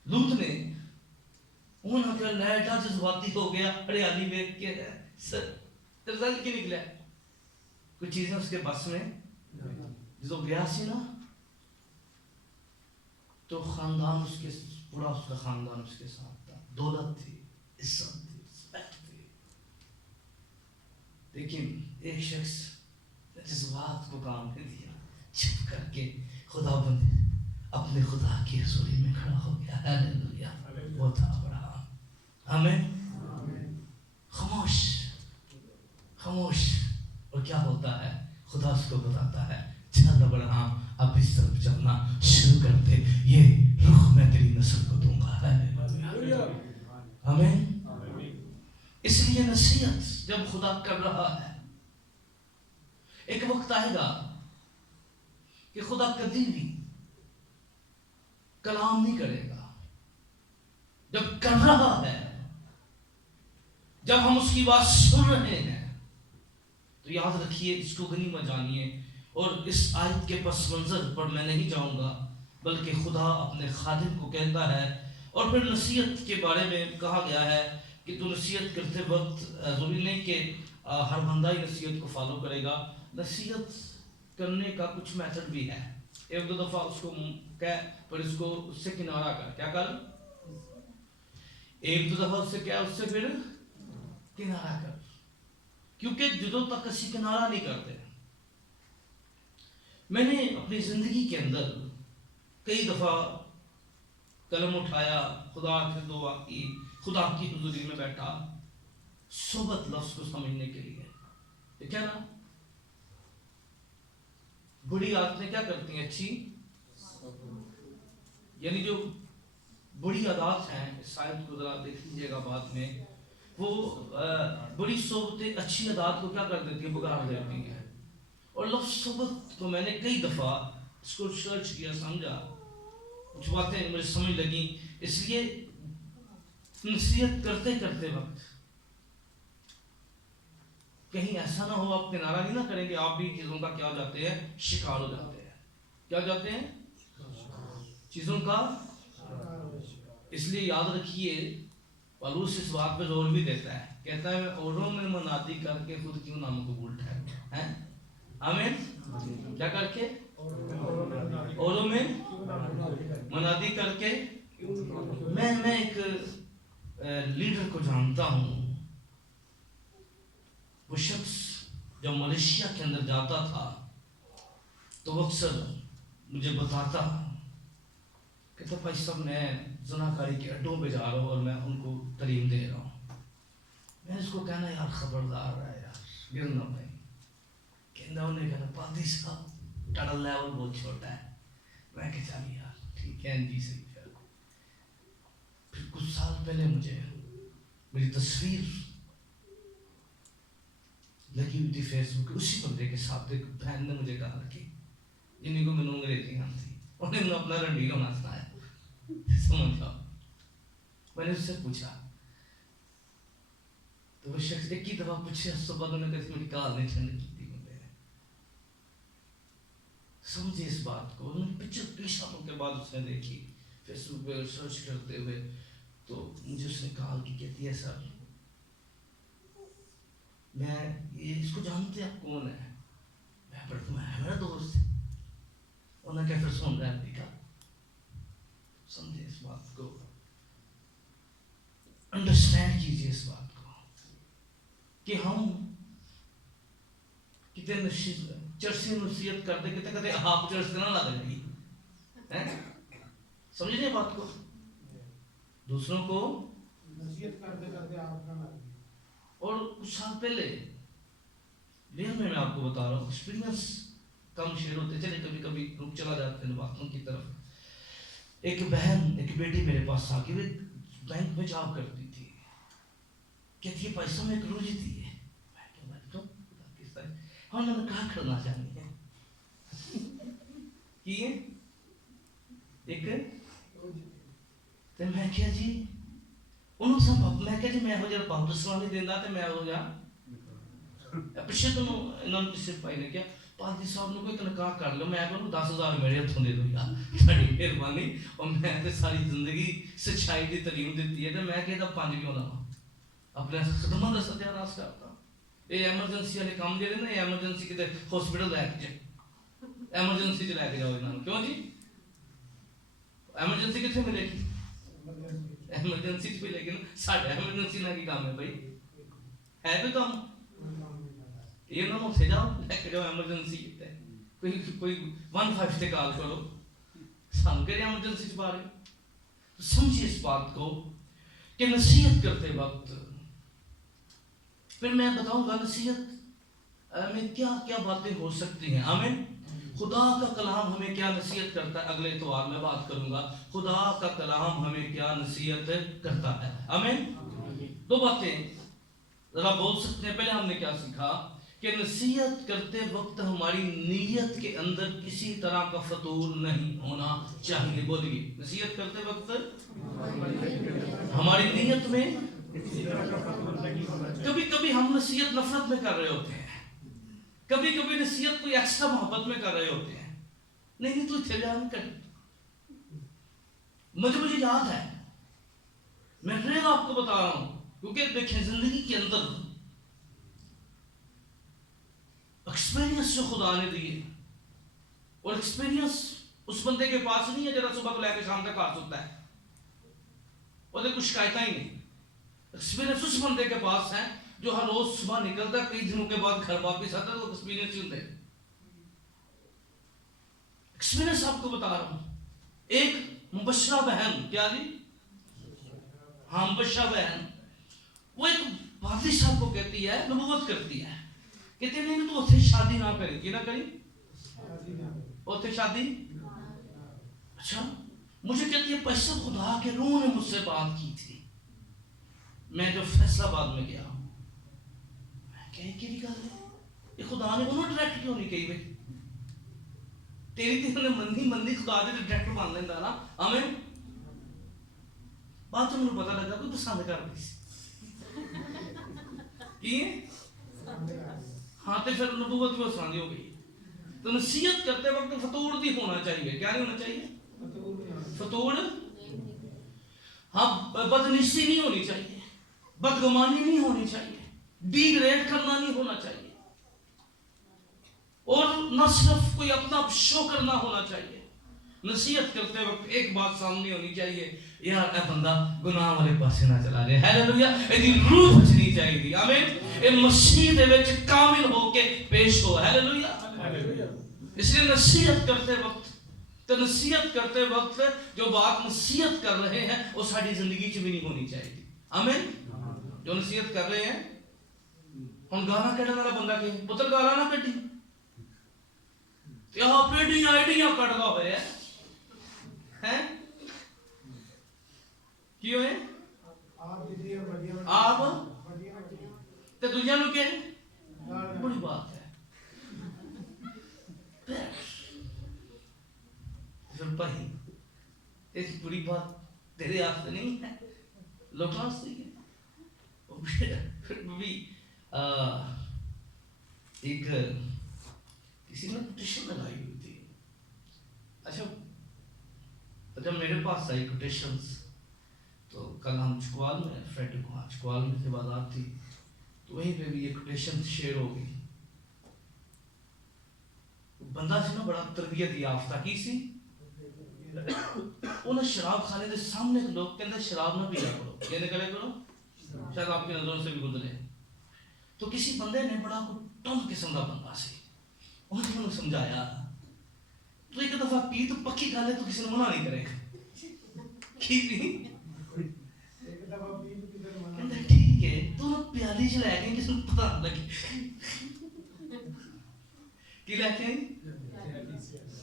لوط نے، انہوں نے کہا لیٹا جذباتی ہو گیا، ہریالی دیکھ کے رزلٹ کی نکلا. کچھ چیزیں اس کے بس میں جو گیا سی نا، تو خاندان اس کے پورا، اس کا خاندان اس کے ساتھ تھا، دولت تھی، عزت تھی، رسپیکٹ تھی. لیکن ایک شخص نے جذبات کو کام نہیں دیا، چھپ کر کے خدا بند اپنے خدا کی حضوری میں کھڑا ہو گیا. ہاللیلویا. وہ تھا ابراہیم. آمین. خاموش خاموش. اور کیا ہوتا ہے، خدا اس کو بتاتا ہے چل ابراہیم اب اس طرف چلنا شروع کر دے، یہ رخ میں تیری نسل کو دوں گا. آمین. اس لیے نصیحت جب خدا کر رہا ہے، ایک وقت آئے گا کہ خدا کبھی بھی کلام نہیں کرے گا. جب کر رہا ہے، جب ہم اس کی بات سن رہے ہیں، تو یاد رکھیے، اس کو غنیمت جانیے. اور اس آیت کے پس منظر پر میں نہیں جاؤں گا، بلکہ خدا اپنے خادم کو کہتا ہے. اور پھر نصیحت کے بارے میں کہا گیا ہے کہ تو نصیحت کرتے وقت ضروری نہیں کہ ہر بندہ ہی نصیحت کو فالو کرے گا. نصیحت کرنے کا کچھ میتھڈ بھی ہے. ایک دو دفعہ اس کو کہہ، پر اس کو اس سے کنارہ کر، کیا کر، ایک دو دفعہ اس سے کیا، اس سے پھر کنارہ کر. کیونکہ جدوں تک اسی کنارہ نہیں کرتے. میں نے اپنی زندگی کے اندر کئی دفعہ قلم اٹھایا، خدا سے دعا کی، خدا کی حضوری میں بیٹھا، صحبت لفظ کو سمجھنے کے لیے. یہ کیا نا، بڑی عادتیں کیا کرتی ہیں، اچھی، یعنی جو بڑی عادات ہیں، اس آیت کو ذرا دیکھ لیجیے گا بعد میں، وہ بڑی صحبتیں اچھی عادات کو کیا کر دیتی ہیں، بگاڑ دیتی ہیں. اور لفظ صحبت کو میں نے کئی دفعہ اس کو سرچ کیا، سمجھا، کچھ باتیں مجھے سمجھ لگیں. اس لیے نصیحت کرتے کرتے وقت کہیں ایسا نہ ہو آپ کنارہ نہیں نہ کریں گے، آپ بھی چیزوں کا کیا ہو جاتے ہیں، شکار ہو جاتے ہیں. کیا ہو جاتے ہیں، چیزوں کا. اس لیے یاد رکھیے، پالوس اس بات پہ زور بھی دیتا ہے، کہتا ہے میں اوروں میں منادی کر کے خود کیوں نامقبول ٹھہروں. ہیں آمین. کیا کر کے، اوروں میں منادی کر کے. میں ایک لیڈر کو جانتا ہوں، وہ شخص جب ملیشیا کے اندر جاتا تھا تو وہ اکثر مجھے بتاتا کہ تو بھائی صاحب میں زناکاری کے اڈوں پہ جا رہا ہوں اور میں ان کو تعلیم دے رہا ہوں. میں اس کو کہنا یار خبردار ہے یار، گرنا بھائی. کہنا انہیں کہنا پادری صاحب ٹڑل لیول بہت چھوٹا ہے. میں کہ چل یار ٹھیک ہے جی صحیح. پھر کچھ سال پہلے مجھے میری تصویر لگی ہوئی تھی فیس بک، اسی بندے کے ساتھ ایک بہن نے مجھے کہا کہ جنہیں کو میں انگریزی ہم تھی، انہیں نے اپنا رنڈی ہونا سنایا. سمجھ جاؤ. میں نے اس سے پوچھا تو وہ شخص ایک ہی دفعہ پوچھے، اس کے بعد انہوں نے کہا میری کال نہیں چھڑنے کی تھی. سمجھے اس بات کو. انہوں نے 25 سالوں کے بعد اس نے دیکھی فیس بک پہ سرچ کرتے ہوئے، تو مجھے اس نے کہا کہ کہتی ہے سر میں یہ اس کو جانتے آپ کون ہے؟ میں پڑھتا ہوں ہے میرا دوست. انہوں نے کہا پھر سن رہا ہے کا. سمجھے اس بات کو، انڈرسٹینڈ کیجیے اس بات کو کہ ہم کتنے چرسی نصیحت کرتے کہتے کہتے آپ چرس نہ لا دیں. سمجھے بات کو، دوسروں کو نصیحت کرتے کرتے آپ نہ. اور کچھ سال پہلے لیئر میں آپ کو بتا رہا ہوں، ایکسپیرینس کم شیئر ہوتے چلے، کبھی کبھی رک چلا جاتے ہیں باتوں کی طرف. ایک بہن ایک بیٹی میرے پاس آ کے وہ بینک میں جاب کرتی تھی, کہتی ہے پیسوں میں ایک روزی دی ہے. میں کیا بات کروں کس طرح ہم نے کہا کرنا چاہیے کی ایک تو میں کیا جی انہوں سب میں کہا جی میں ہو جا واپس نہیں دینا تو میں ہو جا پچھے تو انہوں نے صرف پائی نے کیا پادری صاحب نے کوئی تنخواہ کر لو, میں کہوں 10,000 میرے ہاتھوں دے دو یار بڑی مہربانی, اور میں تو ساری زندگی سچائی کی تعلیم دیتی ہے تو میں کہتا 5 کیوں لاواں اپنے خدمت کا ستیہ ناش کرتا. یہ ایمرجنسی والے کام جڑے نا ایمرجنسی کتے ہاسپٹل لے کے جائے ایمرجنسی چ لے کے جاؤ انہوں کیوں جی ایمرجنسی کتنے ملے گی ایمرجنسی ملے گی نا. ساڈا ایمرجنسی نہ کی کام ہے بھائی ہے کوئی کام یہ نہ اتنے جاؤ لے کے جاؤ ایمرجنسی کوئی 15 سے کال کرو سانو کہ ایمرجنسی چ پا رہے. تو سمجھیے اس بات کو کہ نصیحت کرتے وقت پھر میں بتاؤں گا نصیحت میں کیا کیا باتیں ہو سکتی ہیں. آمین. خدا کا کلام ہمیں کیا نصیحت کرتا ہے اگلے اتوار میں بات کروں گا. خدا کا کلام ہمیں کیا نصیحت کرتا ہے. آمین. 2 باتیں ذرا بول سکتے ہیں. پہلے ہم نے کیا سیکھا کہ نصیحت کرتے وقت ہماری نیت کے اندر کسی طرح کا فطور نہیں ہونا چاہیے. بولیے نصیحت کرتے وقت ہماری نیت میں کبھی کبھی ہم نصیحت نفرت میں کر رہے ہوتے ہیں, کبھی کبھی نصیحت کوئی ایکسٹرا محبت میں کر رہے ہوتے ہیں. نہیں تو اتنے بیان کر مجھے یاد ہے میں ریل آپ کو بتا رہا ہوں کیونکہ دیکھیں زندگی کے اندر ایکسپیرینس جو خدا نے دیے اور ایکسپیرینس اس بندے کے پاس نہیں ہے جرا صبح کو لے کے شام تک آ سکتا ہے اور کچھ شکایت ہی نہیں. ایکسپیرینس اس بندے کے پاس ہے جو ہر روز صبح نکلتا ہے کئی دنوں کے بعد گھر واپس آتا ہے تو ایکسپیرینس ہی ہوتا ہے. ایکسپیرینس آپ کو بتا رہا ہوں. ایک مبشرہ بہن کیا جی ہاں مبشرہ بہن وہ ایک پادری صاحب کو کہتی ہے نبوت کرتی ہے کہتے ہیں نہیں تو اتنے شادی نہ کریں کی نہ کریں اتنے شادی. اچھا مجھے کہتی ہے پیسہ خدا کے روح نے مجھ سے بات کی تھی میں جو فیصلہ آباد میں گیا میں کہے کہ یہ خدا نے انہوں ڈائریکٹ کیوں نہیں کہی بھائی تیری تھی نے مندی خدا دے ڈائریکٹ مان لینا نا. آمین. بات تو مجھے پتا لگا کوئی پسند کر رہی کی ہاں تو پھر نبوت بھی آسانی ہو گئی. تو نصیحت کرتے وقت فطور بھی ہونا چاہیے. کیا نہیں ہونا چاہیے فطور. ہاں بدنشی نہیں ہونی چاہیے, بدگمانی نہیں ہونی چاہیے, ڈیگریڈ کرنا نہیں ہونا چاہیے, اور نہ صرف کوئی اپنا شو کرنا ہونا چاہیے. نصیحت کرتے وقت ایک بات سامنے ہونی چاہیے یار اے بندہ گناہ والے پاسے نہ چلا جائے. ہیلیلویا. ایدی روح بچنی چاہیے. آمین. اے مسیح دے وچ کامل ہو کے پیش ہو. ہیلیلویا. اس لیے نصیحت کرتے وقت تو نصیحت کرتے وقت جو بات نصیحت کر رہے ہیں وہ ساری زندگی چ بھی نہیں ہونی چاہیے. آمین. جو نصیحت کر رہے ہیں ہن گانا کڈن والا بندہ کہ پتر گانا نہ کڈی کیا پیڑیاں ایڈیاں کڈدا ہوئے ہیں کی ہوئے آپ تے دنیا نو کہ بڑی بات ہے. پھر بھائی اس بری بات تیرے واسطے نہیں ہے لوگوں واسطے ہے. پھر بھی ایک کسی نے کوٹیشن لگائی ہوئی تھی. اچھا جب میرے پاس آئی کوٹیشنز تو کل ہم چکوال میں فرائیڈے کو چکوال میں سے بازار تھی تو وہیں پہ بھی یہ کوٹیشن شیئر ہو گئی. بندہ سی نا بڑا تربیت یافتہ کی سی انہیں شراب خانے دے سامنے لوگ کہتے شراب نہ پیا کرو کہنے کرے کرو شاید آپ کی نظروں سے بھی گزرے. تو کسی بندے نے بڑا ٹم قسم کا بندہ سی انہوں نے سمجھایا تو ایک دفعہ پی تو پکی گل ہے تو کسی نے منع نہیں کرے گا کی پی ٹھیک ہے تو پیالی چ لے گئے کسی نے پتا نہ لگے کی لے کے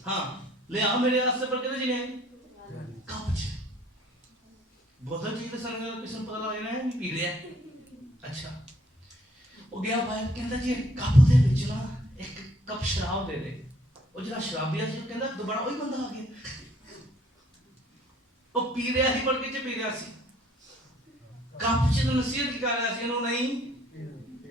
ہاں لے آ میرے راستے پر کہتے جی ਬੋਤਲ ਜੀ ਤੇ ਸਾਨੂੰ ਕਿਸੇ ਨੂੰ ਪਤਾ ਲੱਗ ਜਾਣਾ ਵੀ ਪੀ ਰਿਹਾ। ਅੱਛਾ, ਉਹ ਗਿਆ ਬਾਹਰ, ਕਹਿੰਦਾ ਜੀ ਕੱਪ ਦੇ ਵਿੱਚ ਨਾ ਇੱਕ ਕੱਪ ਸ਼ਰਾਬ ਦੇ ਦੇ। ਉਹ ਜਿਹੜਾ ਸ਼ਰਾਬੀਆ ਸੀ ਕਹਿੰਦਾ ਦੁਬਾਰਾ ਉਹੀ ਬੰਦਾ ਆ ਗਿਆ। ਉਹ ਪੀ ਰਿਹਾ ਸੀ, ਬਲਕਿ ਚ ਪੀ ਰਿਹਾ ਸੀ, ਕੱਪ ਚ ਨਸੀਹਤ ਕਰ ਰਿਹਾ ਸੀ ਇਹਨੂੰ ਨਹੀਂ।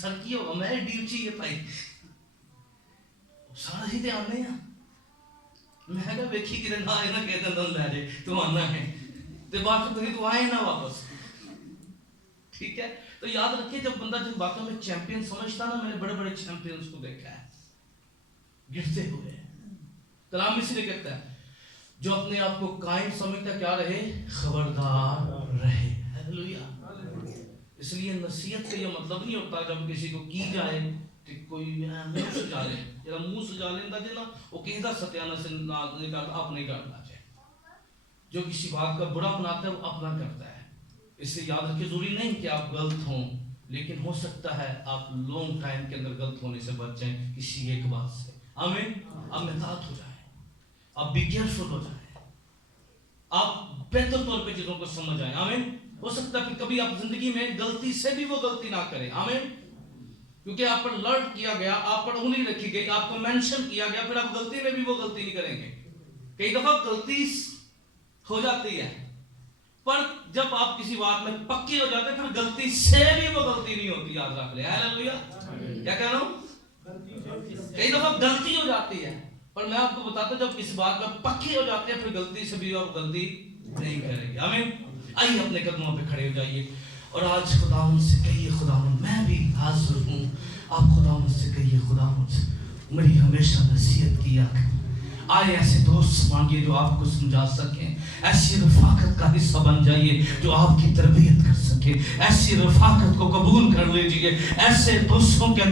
سر کی ہوگا میں ڈیو چاہیے پائی سارا ہی دھیان نہیں ہے میں کہا ویکھی کہ نہ آئے نہ کہتا نہ لے جائے تو آنا ہے تو باقی تو آئے نہ واپس ٹھیک ہے. تو یاد رکھیے جب بندہ جن باتوں میں چیمپئن سمجھتا نا میں نے بڑے بڑے چیمپئنز کو دیکھا ہے گرتے ہوئے. کلام اسی لیے کہتا ہے جو اپنے آپ کو قائم سمجھتا کیا رہے خبردار رہے. ہیلیلویا. اس لیے نصیحت کا یہ مطلب نہیں ہوتا جب کسی کو کی جائے کہ کوئی منہ سجا لے یا منہ سجا لینا جی نا وہ کہیں دا ستیانہ سے آپ نہیں کرنا چاہے. جو کسی بات کا برا بناتا ہے وہ اپنا کرتا ہے. اس لیے یاد رکھیے ضروری نہیں کہ آپ غلط ہوں لیکن ہو سکتا ہے آپ لانگ ٹائم کے اندر غلط ہونے سے بچ جائیں کسی ایک بات سے. آمین. آپ محتاط ہو جائیں, آپ بی کیئرفل ہو جائیں, آپ بہتر طور پہ چیزوں کو سمجھ آئیں. آمین. ہو سکتا ہے کہ کبھی آپ زندگی میں غلطی سے بھی وہ غلطی نہ کریں. آمین. کیونکہ آپ پر لرڈ کیا گیا, آپ پر انگلی رکھی گئی, آپ کو مینشن کیا گیا, پھر آپ غلطی میں بھی وہ غلطی نہیں کریں گے. کئی دفعہ غلطی ہو جاتی ہے پر جب آپ کسی بات میں پکے ہو جاتے ہیں پھر غلطی سے بھی وہ غلطی نہیں ہوتی. یاد رکھ لیں. ہیلیلویا. کیا کہہ رہا ہوں؟ کئی دفعہ غلطی ہو جاتی ہے پر میں آپ کو بتاتا ہوں جب کسی بات میں پکے ہو جاتے ہیں پھر غلطی سے بھی آپ غلطی نہیں کریں گے. آمین. آئیے اپنے قدموں پہ کھڑے ہو جائیے اور آج خداوند سے کہیے خداوند میں بھی حاضر ہوں. آپ خداوند سے کہیے خداوند میری ہمیشہ نصیحت کیا. آئے ایسے دوست مانگیے جو آپ کو سمجھا سکیں, ایسی رفاقت کا حصہ بن جائیے جو آپ کی تربیت کر سکے, ایسی رفاقت کو قبول کر لیجئے, ایسے دوستوں کے